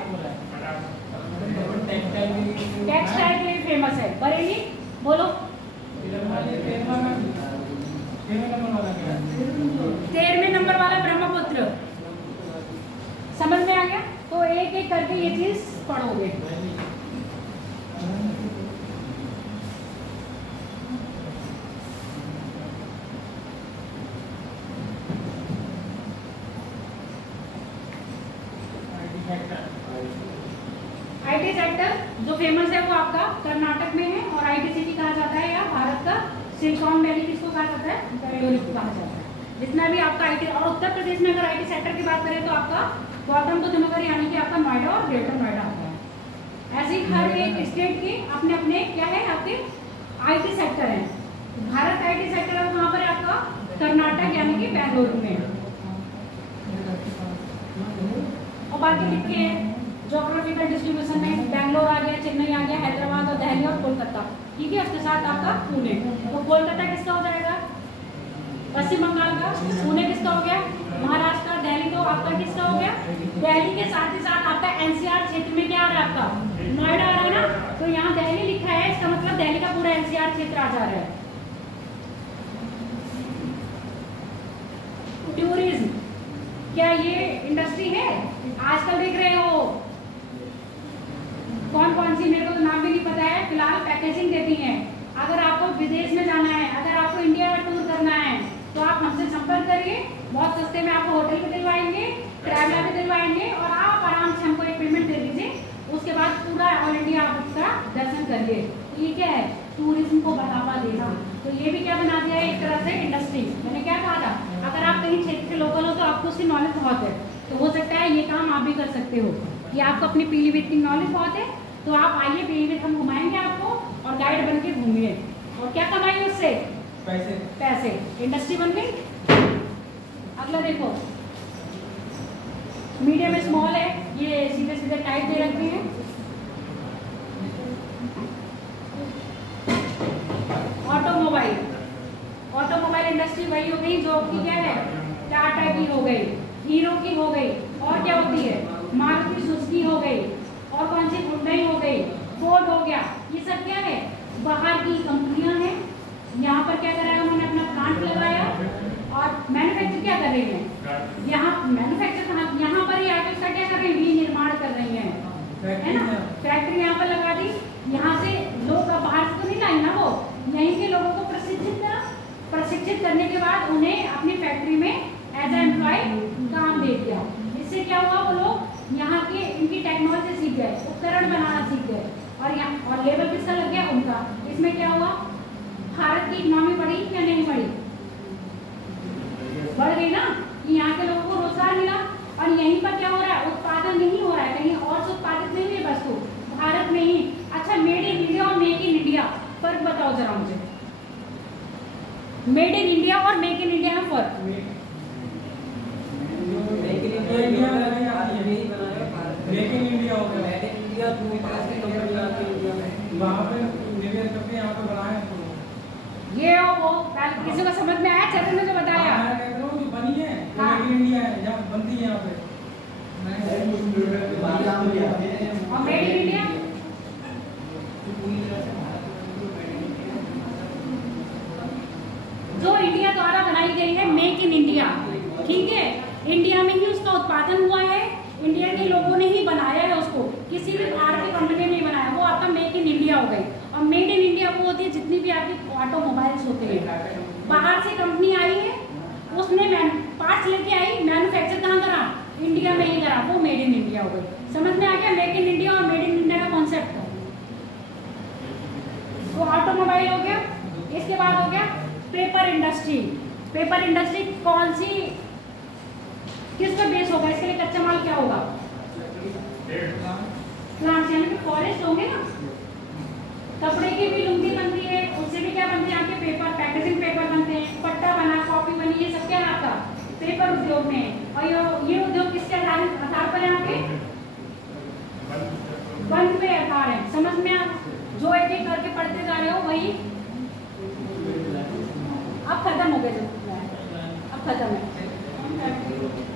टेक्सटाइल के लिए फेमस है। बरेली बोलो। 13वें नंबर वाला ब्रह्मपुत्र, समझ में आ गया? तो एक एक करके ये चीज पढ़ोगे। आईटी सेक्टर जो फेमस है वो आपका कर्नाटक में है, और आईटी सिटी कहा जाता है या भारत का सिलिकॉन वैली किसको कहा जाता है? बेंगलुरु को कहा जाता है। जितना भी आपका आईटी, और उत्तर प्रदेश में अगर आईटी सेक्टर की बात करें तो आपका गौतम बुद्ध नगर यानी कि आपका नोएडा और ग्रेटर नोएडा आता है। ऐसे ही हर एक स्टेट के अपने अपने क्या है आपके आईटी सेक्टर है। भारत आईटी सेक्टर कहाँ पर है आपका? कर्नाटक यानी कि बेंगलुरु में। और बाकी कितने हैं जोग्राफिकल डिस्ट्रीब्यूशन में? बैंगलोर आ गया, चेन्नई आ गया, हैदराबाद और दिल्ली और कोलकाता, ठीक है। उसके साथ आपका पुणे। तो कोलकाता किसका हो जाएगा? पश्चिम बंगाल का, पुणे किसका हो गया, महाराष्ट्र का, दिल्ली तो आपका किसका हो गया, दिल्ली के साथ ही साथ आपका एनसीआर क्षेत्र में क्या आ रहा है आपका, नोएडा आ रहा है ना, तो यहाँ दिल्ली लिखा है, इसका मतलब दिल्ली का पूरा एनसीआर क्षेत्र आ जा रहा है। टूरिज्म, क्या ये इंडस्ट्री है? आजकल देख रहे हो कौन कौन सी, मेरे को तो नाम भी नहीं पता है, फिलहाल पैकेजिंग देती हैं। अगर आपको विदेश में जाना है, अगर आपको इंडिया का टूर करना है, तो आप हमसे संपर्क करिए, बहुत सस्ते में आपको होटल भी दिलवाएंगे, ट्रैवलर भी दिलवाएंगे, और आप आराम से हमको एक पेमेंट दे दीजिए, उसके बाद पूरा ऑल इंडिया आप उसका दर्शन करिए। तो ये क्या है, टूरिज्म को बढ़ावा देना। तो ये भी क्या बना दिया है एक तरह से इंडस्ट्री। मैंने क्या कहा था, अगर आप कहीं क्षेत्र के लोकल हो तो आपको उसकी नॉलेज बहुत है, तो हो सकता है ये काम आप भी कर सकते हो कि आपको अपनी पीलीभीत की नॉलेज बहुत है, तो आप आइए पीलीभीत, हम घुमाएंगे आपको और गाइड बन के घूमिए, और क्या कमाइए उससे, पैसे। इंडस्ट्री बन गई। अगला देखो, मीडियम स्मॉल है, ये सीधे सीधे टाइप दे रखे हैं। ऑटोमोबाइल, ऑटोमोबाइल इंडस्ट्री वही हो गई जो आपकी क्या है, टाटा की हो गई, हीरो की हो गई, और क्या होती है, मारुति सुजुकी हो गई, और कौन सी, हुंडई हो गई, फोर्ड हो गया। ये सब क्या है, बाहर की कंपनियां हैं। यहाँ पर क्या कराया उन्होंने, अपना प्लांट लगाया और मैन्युफैक्चर क्या कर रही है, यहाँ मैन्युफैक्चर कहाँ, यहाँ पर ही आके उसका क्या कर रही है, विनिर्माण कर रही है ना, फैक्ट्री यहाँ पर लगा दी। यहाँ से लोग बाहर से तो नहीं लाई ना, वो यहीं के लोगों को प्रशिक्षित करने के बाद उन्हें अपनी फैक्ट्री में एज ए एम्प्लॉय काम दे दिया। इससे क्या हुआ, वो लोग यहाँ के इनकी टेक्नोलॉजी सीख गए, उपकरण बनाना सीख गए, और यहाँ और लेवल किसका लग गया, उनका। इसमें क्या हुआ, भारत की इकोनॉमी बढ़ी या नहीं बढ़ी, बढ़ गई ना, कि यहाँ के लोगों को रोजगार मिला। और यहीं पर क्या हो रहा है, उत्पादन नहीं हो रहा है, कहीं और से उत्पादित नहीं है वस्तु, भारत में ही। अच्छा, मेड इन इंडिया और मेक इन इंडिया फर्क बताओ जरा मुझे, मेड इन इंडिया और मेक इन इंडिया में फर्क। मेक इन इंडिया हो गया, मेड इन इंडिया वहाँ पे निवेश करके यहाँ पे बनाए ये वो किसी को समझ में आया, चैतन्य ने जो बताया, बनी है, मेक इन इंडिया है, यहाँ बनती है यहाँ पे, और मेड इन इंडिया जो इंडिया द्वारा बनाई गई है, मेक इन इंडिया, ठीक है, इंडिया में ही उसका उत्पादन हुआ है, इंडिया के लोगों ने ही बनाया है उसको, किसी भी बाहर की कंपनी ने नहीं बनाया, वो आपका मेक इन इंडिया हो गई। और मेड इन इंडिया वो होती है जितनी भी आपकी ऑटोमोबाइल्स होते हैं, बाहर से कंपनी आई है, उसने पार्ट्स लेके आई, मैन्युफैक्चर कहाँ करा, इंडिया में ही करा, वो मेड इन इंडिया हो गई। समझ में आ गया मेक इन इंडिया और मेड इन इंडिया का कॉन्सेप्ट। वो ऑटोमोबाइल हो गया। इसके बाद हो गया पेपर इंडस्ट्री। पेपर इंडस्ट्री कौन सी, किस पर बेस होगा, इसके लिए कच्चा माल क्या होगा, प्लांट्स यानी कि फॉरेस्ट होंगे ना। कपड़े की भी लुंगी बनती है, उससे भी क्या बनती है आपके पेपर, पैकेजिंग पेपर बनते हैं, पट्टा बना, कॉपी बनी, ये सब क्या है आपका पेपर उद्योग में। और ये उद्योग किसके आधार पर है आपके, बंद पे आधार है। समझ में आप जो एक एक करके पढ़ते जा रहे हो वही अब खत्म हो गया, अब खत्म है,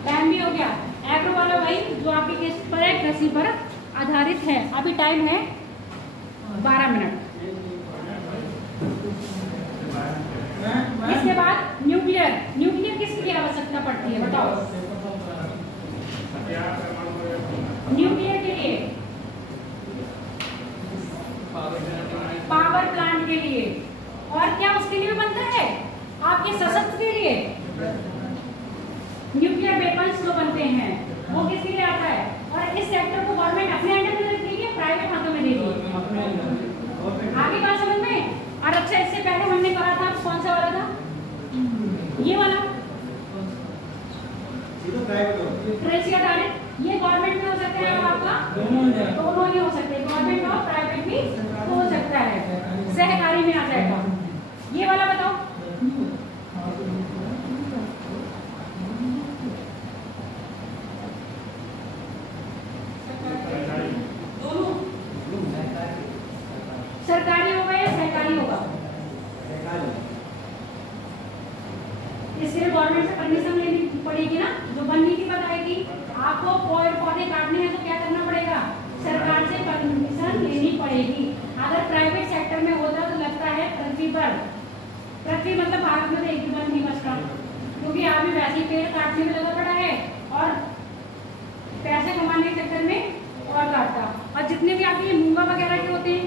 टाइम भी हो गया। एग्रो वाला भाई जो आपकी किस पर है, कृषि पर आधारित है। अभी टाइम है 12 मिनट। इसके बाद न्यूक्लियर। न्यूक्लियर किसकी आवश्यकता पड़ती है बताओ, न्यूक्लियर के लिए, पावर प्लांट के लिए, और क्या उसके लिए बनता है आपके सशस्त्र के लिए। न्यूक्लियर वेपन्स जो बनते हैं वो किसके लिए आता है, और इस सेक्टर को गवर्नमेंट अपने अंडर में रख रही है, प्राइवेट हाथों में दे रही है। आगे बात समझ में। और अच्छा, इससे पहले हमने कहा था कौन सा वाला था, ये वाला कृषि आधारित, ये गवर्नमेंट में हो सकता है आपका, दोनों ही हो सकते हैं, गवर्नमेंट और प्राइवेट भी हो सकता है, सहकारी में आ जाएगा। ये वाला बताओ, सरकारी होगा या सहकारी होगा, गवर्नमेंट से परमिशन लेनी पड़ेगी ना, जो वन नीति बताएगी। आपको पेड़ पौधे काटने हैं तो क्या करना पड़ेगा, सरकार से परमिशन लेनी पड़ेगी। अगर प्राइवेट सेक्टर में होता तो लगता है पृथ्वी मतलब भारत में तो एक भी वन नहीं बचता, क्योंकि आदमी वैसे ही पेड़ काटने में लगा पड़ा है और पैसे कमाने के चक्कर में और काटता। और जितने भी आपके मूंगा वगैरह के होते हैं,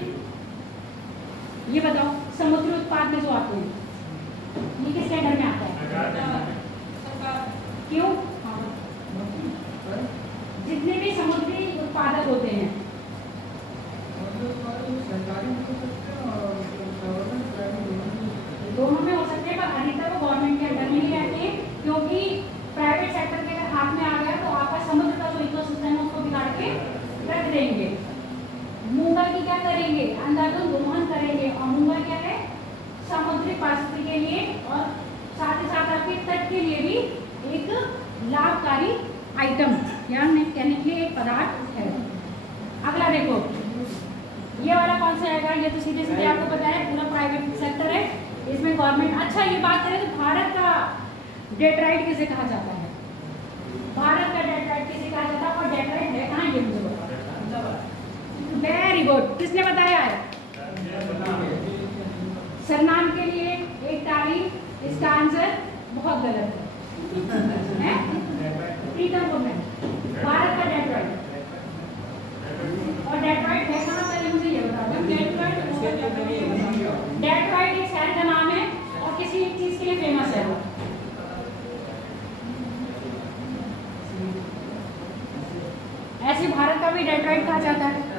ये बताओ समुद्री उत्पाद में जो आते हैं, ये किसके अंडर में आता है? क्यों? जितने भी समुद्री उत्पादक होते हैं, दोनों में हो सकते हैं, पर अधिकतर वो गवर्नमेंट के अंडर में ही रहते हैं, क्योंकि प्राइवेट सेक्टर के अगर हाथ में आ गया तो आपका समुद्र का जो इकोसिस्टम है उसको बिगाड़ के रख देंगे। मूंगा की क्या करेंगे, अंधाधुंध दोहन करेंगे। और मूंगा क्या है, समुद्री पारिस्थितिकी के लिए और साथ ही साथ आपके तट के लिए भी एक लाभकारी आइटम यानी कहने के लिए एक पदार्थ है। अगला देखो, ये वाला कौन सा आएगा, ये तो सीधे सीधे आपको पता है पूरा प्राइवेट सेक्टर है, इसमें गवर्नमेंट। अच्छा ये बात करें तो भारत का डेट्राइट किसे कहा जाता है? भारत का डेट्राइट किसे कहा जाता है? और डेट्राइट है कहाँ, ये मुझे बताओ। वेरी गुड, किसने बताया है? सरनाम के लिए एक ताली, इसका आंसर बहुत गलत है। प्रीतम को मैं भारत का डेट्राइट, और डेट्राइट है कहाँ, पहले मुझे ये बता दो। डेट्राइट एक शहर का नाम है और किसी एक चीज के लिए फेमस है वो। ऐसे भारत का भी डेट्राइट कहा जाता है।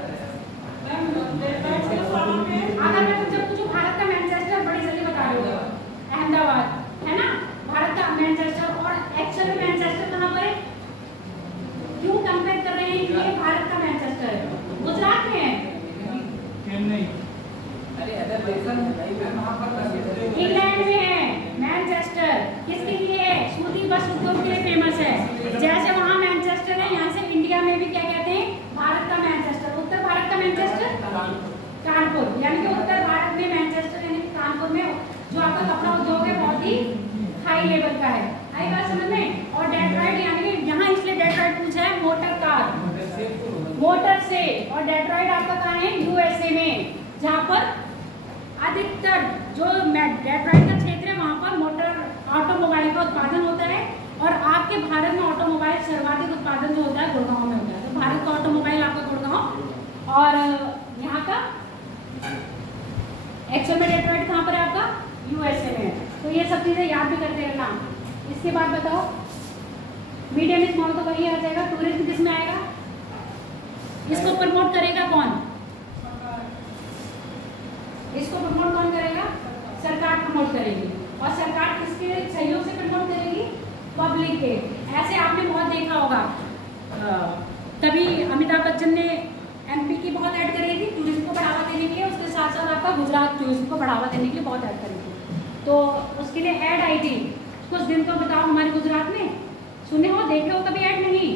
अगर मैं तुमसे पूछूं भारत का मैनचेस्टर, बड़ी जल्दी बता रही हो, अहमदाबाद है ना, भारत का मैनचेस्टर। और एक्चुअल में मैनचेस्टर कहाँ पर है? क्यों कंपेयर कर रहे हैं कि ये भारत का मैनचेस्टर है? गुजरात में है, इंग्लैंड में है मैनचेस्टर। किसके लिए है? सूती वस्त्र उद्योग के लिए फेमस है। जैसे वहाँ मैनचेस्टर है, यहाँ से इंडिया में भी क्या कहते हैं, भारत का मैनचेस्टर। उत्तर भारत का मैनचेस्टर कानपुर, यानी कि उत्तर भारत में मैनचेस्टर यानी कि कानपुर में जो आपका कपड़ा उद्योग है बहुत ही हाई लेवल का है। आई बात समझ में? और डेट्राइट यानी कि यहाँ इसलिए डेट्राइट पूछा है मोटर कार, मोटर से। और डेट्राइट आपका कहाँ है? यूएसए में, जहाँ पर अधिकतर जो डेट्राइट का क्षेत्र है वहाँ पर मोटर ऑटोमोबाइल का उत्पादन होता है। और आपके भारत में ऑटोमोबाइल सर्वाधिक उत्पादन जो होता है गुड़गांव में होता है। तो भारत का ऑटोमोबाइल आपका गुड़गांव, और यहाँ का एक्चुअल में डेट्राइट कहाँ पर है आपका? यूएसए में। तो ये सब चीज़ें याद भी करते रहना। इसके बाद बताओ, मीडियम स्मॉल तो वही आ जाएगा। टूरिज्म किस में आएगा? इसको प्रमोट करेगा कौन? इसको प्रमोट कौन करेगा? सरकार प्रमोट करेगी। और सरकार किसके सहयोग से प्रमोट करेगी? पब्लिक के। ऐसे आपने बहुत देखा होगा, तभी अमिताभ बच्चन ने एमपी की बहुत ऐड करी थी टूरिज्म को बढ़ावा देने के लिए। उसके साथ साथ आपका गुजरात टूरिज्म को बढ़ावा देने के लिए बहुत ऐड करी थी। तो उसके लिए ऐड आई थी कुछ दिन, तो बताओ हमारे गुजरात में सुने हो, देखे हो कभी ऐड? नहीं,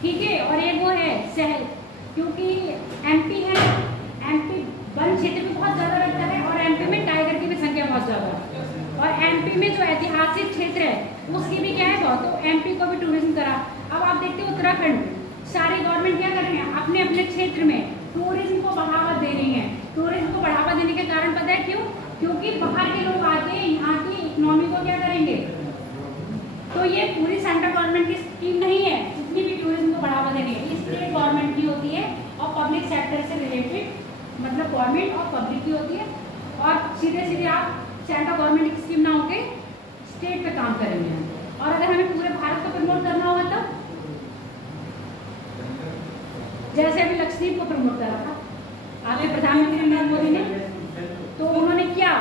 ठीक है। और एक वो है शहर, क्योंकि एमपी है, एमपी वन क्षेत्र भी बहुत ज़्यादा रखता है और एमपी में टाइगर की भी संख्या बहुत ज़्यादा है। और एमपी में जो ऐतिहासिक क्षेत्र है उसकी भी क्या है बहुत, तो एमपी को भी टूरिज्म करा। अब आप देखते हो उत्तराखंड, सारी गवर्नमेंट क्या कर रही है, अपने अपने क्षेत्र में टूरिज्म को बढ़ावा दे रही है। टूरिज्म को बढ़ावा देने के कारण पता है क्यों? क्योंकि बाहर के लोग आके यहाँ की इकोनॉमी को क्या करेंगे। तो ये पूरी सेंट्रल गवर्नमेंट की स्कीम नहीं है, जितनी भी टूरिज्म को बढ़ावा देनी है स्टेट गवर्नमेंट की होती है और पब्लिक सेक्टर से रिलेटेड, मतलब गवर्नमेंट और पब्लिक की होती है। और सीधे सीधे आप सेंट्रल गवर्नमेंट की स्कीम ना होके स्टेट पे काम करेंगे। और अगर हमें पूरे भारत को प्रमोट करना होगा तब, जैसे अभी लक्षद्वीप को प्रमोट करा था आपके प्रधानमंत्री नरेंद्र मोदी ने, तो उन्होंने क्या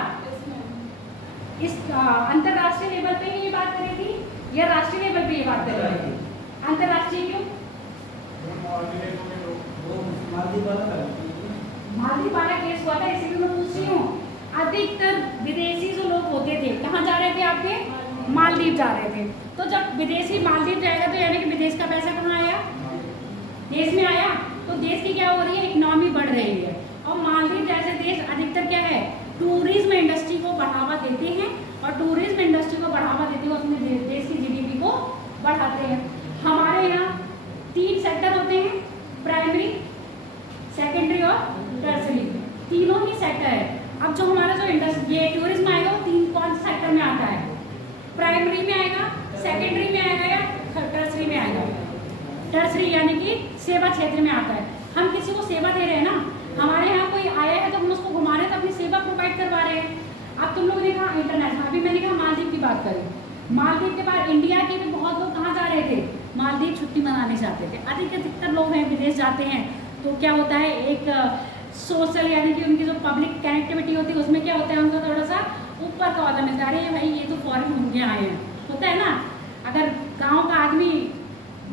इस अंतरराष्ट्रीय लेवल पे ही ये बात करी थी या राष्ट्रीय लेवल पे ये बात कर रही थी? अंतरराष्ट्रीय क्यों? मालदीव वाला केस हुआ था, इसीलिए मैं पूछ रही हूँ। अधिकतर विदेशी जो लोग होते थे कहाँ जा रहे थे आपके? मालदीव जा रहे थे। तो जब विदेशी मालदीव जाएगा तो यानी कि विदेश का पैसा कहाँ आया? देश में आया। तो देश की क्या हो रही है? इकोनॉमी बढ़ रही है। और मालदीव जैसे देश अधिकतर क्या है, टूरिज्म इंडस्ट्री को बढ़ावा देते हैं। और टूरिज्म इंडस्ट्री को बढ़ावा देते हुए अपने अब जो हमारा जो इंडस्ट्री ये टूरिज्म आएगा वो कौन से सेक्टर में आता है? प्राइमरी में आएगा, सेकेंडरी में आएगा या टर्सरी में आएगा? टर्सरी यानी कि सेवा क्षेत्र में आता है। हम किसी को सेवा दे रहे हैं ना, हमारे यहाँ कोई आया है तो हम उसको घुमा रहे हैं तो अपनी सेवा प्रोवाइड करवा रहे हैं। अब तुम लोगों ने कहा इंटरनेशनल, अभी मैंने कहा मालदीव की बात करें, मालदीव के बाद इंडिया के भी बहुत लोग कहाँ जा रहे थे? मालदीव छुट्टी मनाने जाते थे। अधिकतर लोग हैं विदेश जाते हैं तो क्या होता है, एक सोशल यानी कि उनकी जो पब्लिक कनेक्टिविटी होती है उसमें क्या होता है, उनका थोड़ा सा ऊपर का वादा मिलता है। अरे भाई ये तो फॉरेन घूम के आए हैं, होता है ना। अगर गाँव का आदमी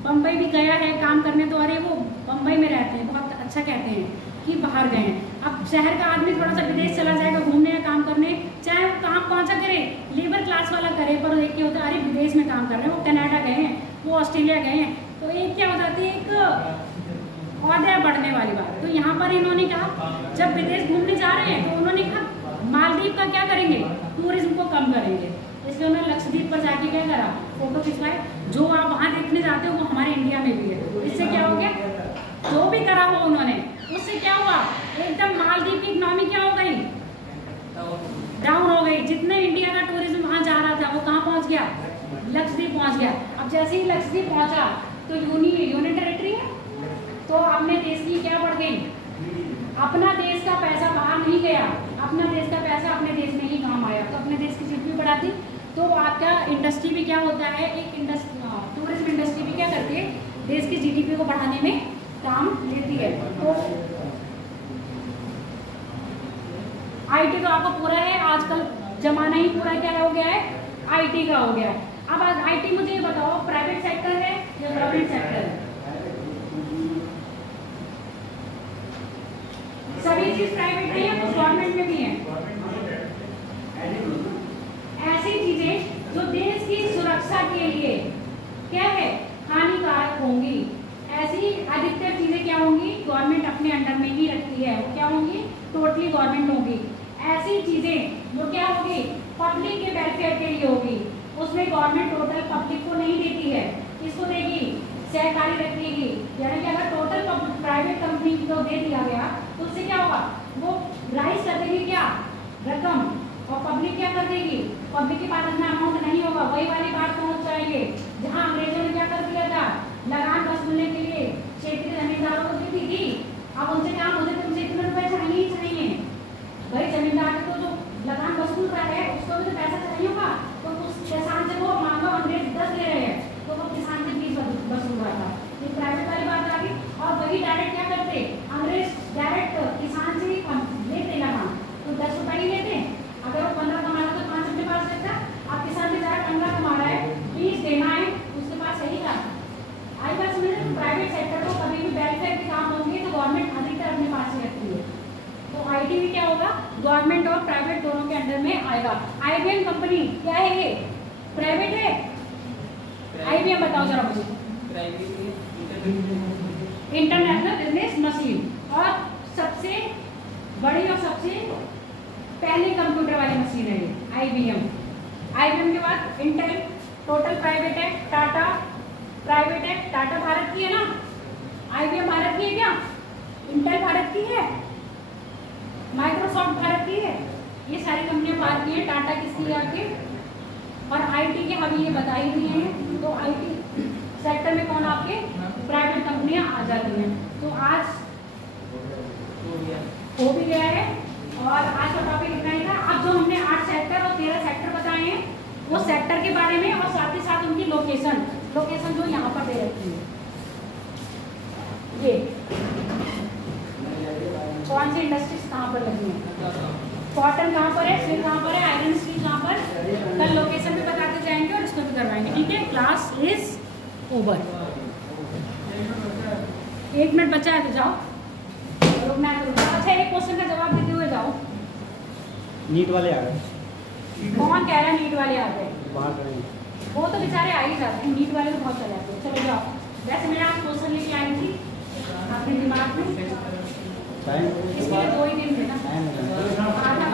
बम्बई भी गया है काम करने तो अरे वो बम्बई में रहते हैं, बहुत अच्छा कहते हैं कि बाहर गए हैं। अब शहर का आदमी थोड़ा सा विदेश चला जाएगा घूमने या काम करने, चाहे वो काम कौन सा करे, लेबर क्लास वाला करे, पर एक क्या होता है, अरे विदेश में काम कर रहे हैं, वो कनाडा गए हैं, वो ऑस्ट्रेलिया गए हैं, तो एक क्या हो जाती है, एक ऑर्डर बढ़ने वाली बात। तो यहाँ पर इन्होंने कहा जब विदेश घूमने जा रहे हैं तो उन्होंने कहा मालदीव का क्या करेंगे, टूरिज्म को कम करेंगे। इसलिए उन्होंने लक्षद्वीप पर जाके क्या करा, फोटो खिंचवाए। जो आप वहाँ देखने जाते हो वो हमारे इंडिया में भी है। इससे क्या हो गया, जो भी करा हो उन्होंने, उससे क्या हुआ, एकदम मालदीव की इकोनॉमी क्या हो गई, डाउन हो गई। जितने इंडिया का टूरिज्म वहाँ जा रहा था वो कहाँ पहुँच गया, लक्षद्वीप पहुँच गया। अब जैसे ही लक्षद्वीप पहुँचा तो यूनियन टेरिटरी है तो अपने देश की क्या बढ़ गई, अपना देश का पैसा बाहर नहीं गया, अपना देश का पैसा अपने देश में ही काम आया, तो अपने देश की जीडीपी बढ़ाती। तो आपका इंडस्ट्री भी क्या होता है, एक टूरिज्म इंडस्ट्री भी क्या करती है, देश की जीडीपी को बढ़ाने में काम लेती है। तो आईटी तो आपको पूरा है, आजकल जमाना ही पूरा क्या हो गया है, आईटी का हो गया है। अब आईटी मुझे बताओ प्राइवेट सेक्टर है या गवर्नमेंट सेक्टर है? सभी चीज प्राइवेट है या कुछ गवर्नमेंट में भी है? ऐसी चीजें जो देश की सुरक्षा के लिए क्या है, हानिकारक होंगी, ऐसी अधिकतर चीजें क्या होंगी, गवर्नमेंट अपने अंडर में ही रखती है। वो क्या होंगी, टोटली गवर्नमेंट होगी। ऐसी चीजें जो क्या होगी, पब्लिक के वेलफेयर के लिए होगी, उसमें गवर्नमेंट टोटल पब्लिक को नहीं देती है, किसको देगी, सहकारी रखेगी। यानी कि अगर टोटल प्राइवेट कंपनी को दे दिया गया तो उससे क्या होगा, वो राइज कर देगी क्या, रकम, और पब्लिक क्या कर देगी, पब्लिक के पास इतना अमाउंट नहीं होगा। वही वाली बात पहुंच जाएंगे जहां अंग्रेजों ने क्या कर दिया था, लगान वसूलने के लिए क्षेत्रीय जमींदारों को दी थी। अब उनसे काम मुझे तुमसे इतने रुपए चाहिए ही चाहिए, भाई जमींदार को जो लगान वसूल रहा है उसको भी तो पैसा चाहिए होगा। तो उस किसान से वो मान लो अंग्रेज 10 ले रहे हैं तो वो किसान से 20 वसूल रहा था, ये प्राइवेट वाली बात आ गई। और वही डायरेक्ट क्या करते, अंग्रेज डायरेक्ट किसान से ही लेते लगान, तो 10 रुपये ही लेते। अगर वो 15 कमाना तो 5 अपने पास रहता। अब किसान से डायरेक्ट 15 कमा रहा है, 20 देना है, उसके पास सही था। आई बात समझे, प्राइवेट सेक्टर को कभी भी वेलफेयर के काम होंगे तो गवर्नमेंट अधिकतर अपने पास ही रखती है। तो आईटी भी क्या होगा, गवर्नमेंट और प्राइवेट दोनों के अंडर में आएगा। आईबीएम कंपनी क्या है, ये प्राइवेट है? आईबीएम बताओ जरा मुझे। इंटरनेशनल बिजनेस मशीन, और सबसे बड़ी और सबसे पहले कंप्यूटर वाली मशीन है ये आईबीएम। आईबीएम के बाद इंटेल टोटल प्राइवेट है, टाटा प्राइवेट है, टाटा भारत की है ना, आईबीएम भारत की है क्या, इंटेल भारत की है, माइक्रोसॉफ्ट भारत की है, ये सारी कंपनियां भारत की है। टाटा किसकी है आपके, और आईटी के हम ये बता ही दिए हैं। तो आईटी सेक्टर में कौन आपके प्राइवेट कंपनियां आ जाती हैं। तो आज हो भी गया है और आज का टॉपिक इतना ही था। अब जो हमने 8 सेक्टर और 13 सेक्टर बताए हैं वो सेक्टर के बारे में और साथ ही साथ उनकी लोकेशन जो यहाँ पर दे रखी है, ये कौन सी इंडस्ट्रीज कहाँ पर लगी है, कॉटन कहाँ पर है, सिल्क कहाँ पर है, आयरन स्टील कहाँ पर, कल लोकेशन भी बताते जाएंगे और इसको भी करवाएंगे। ठीक है, क्लास इज ओवर। 1 मिनट बचा है तो जाओ, रुकना है तो रुको। अच्छा, एक क्वेश्चन का जवाब देते हुए जाओ। नीट वाले आ गए, कौन कह रहा है नीट वाले आ गए, बाहर करेंगे, वो तो बेचारे आ ही जाते हैं, नीट वाले तो बहुत चले जाते हैं। चलो जाओ। वैसे मैं आज क्वेश्चन लेके आई थी अपने दिमाग में, इसके लिए 2 ही दिन थे ना, आधा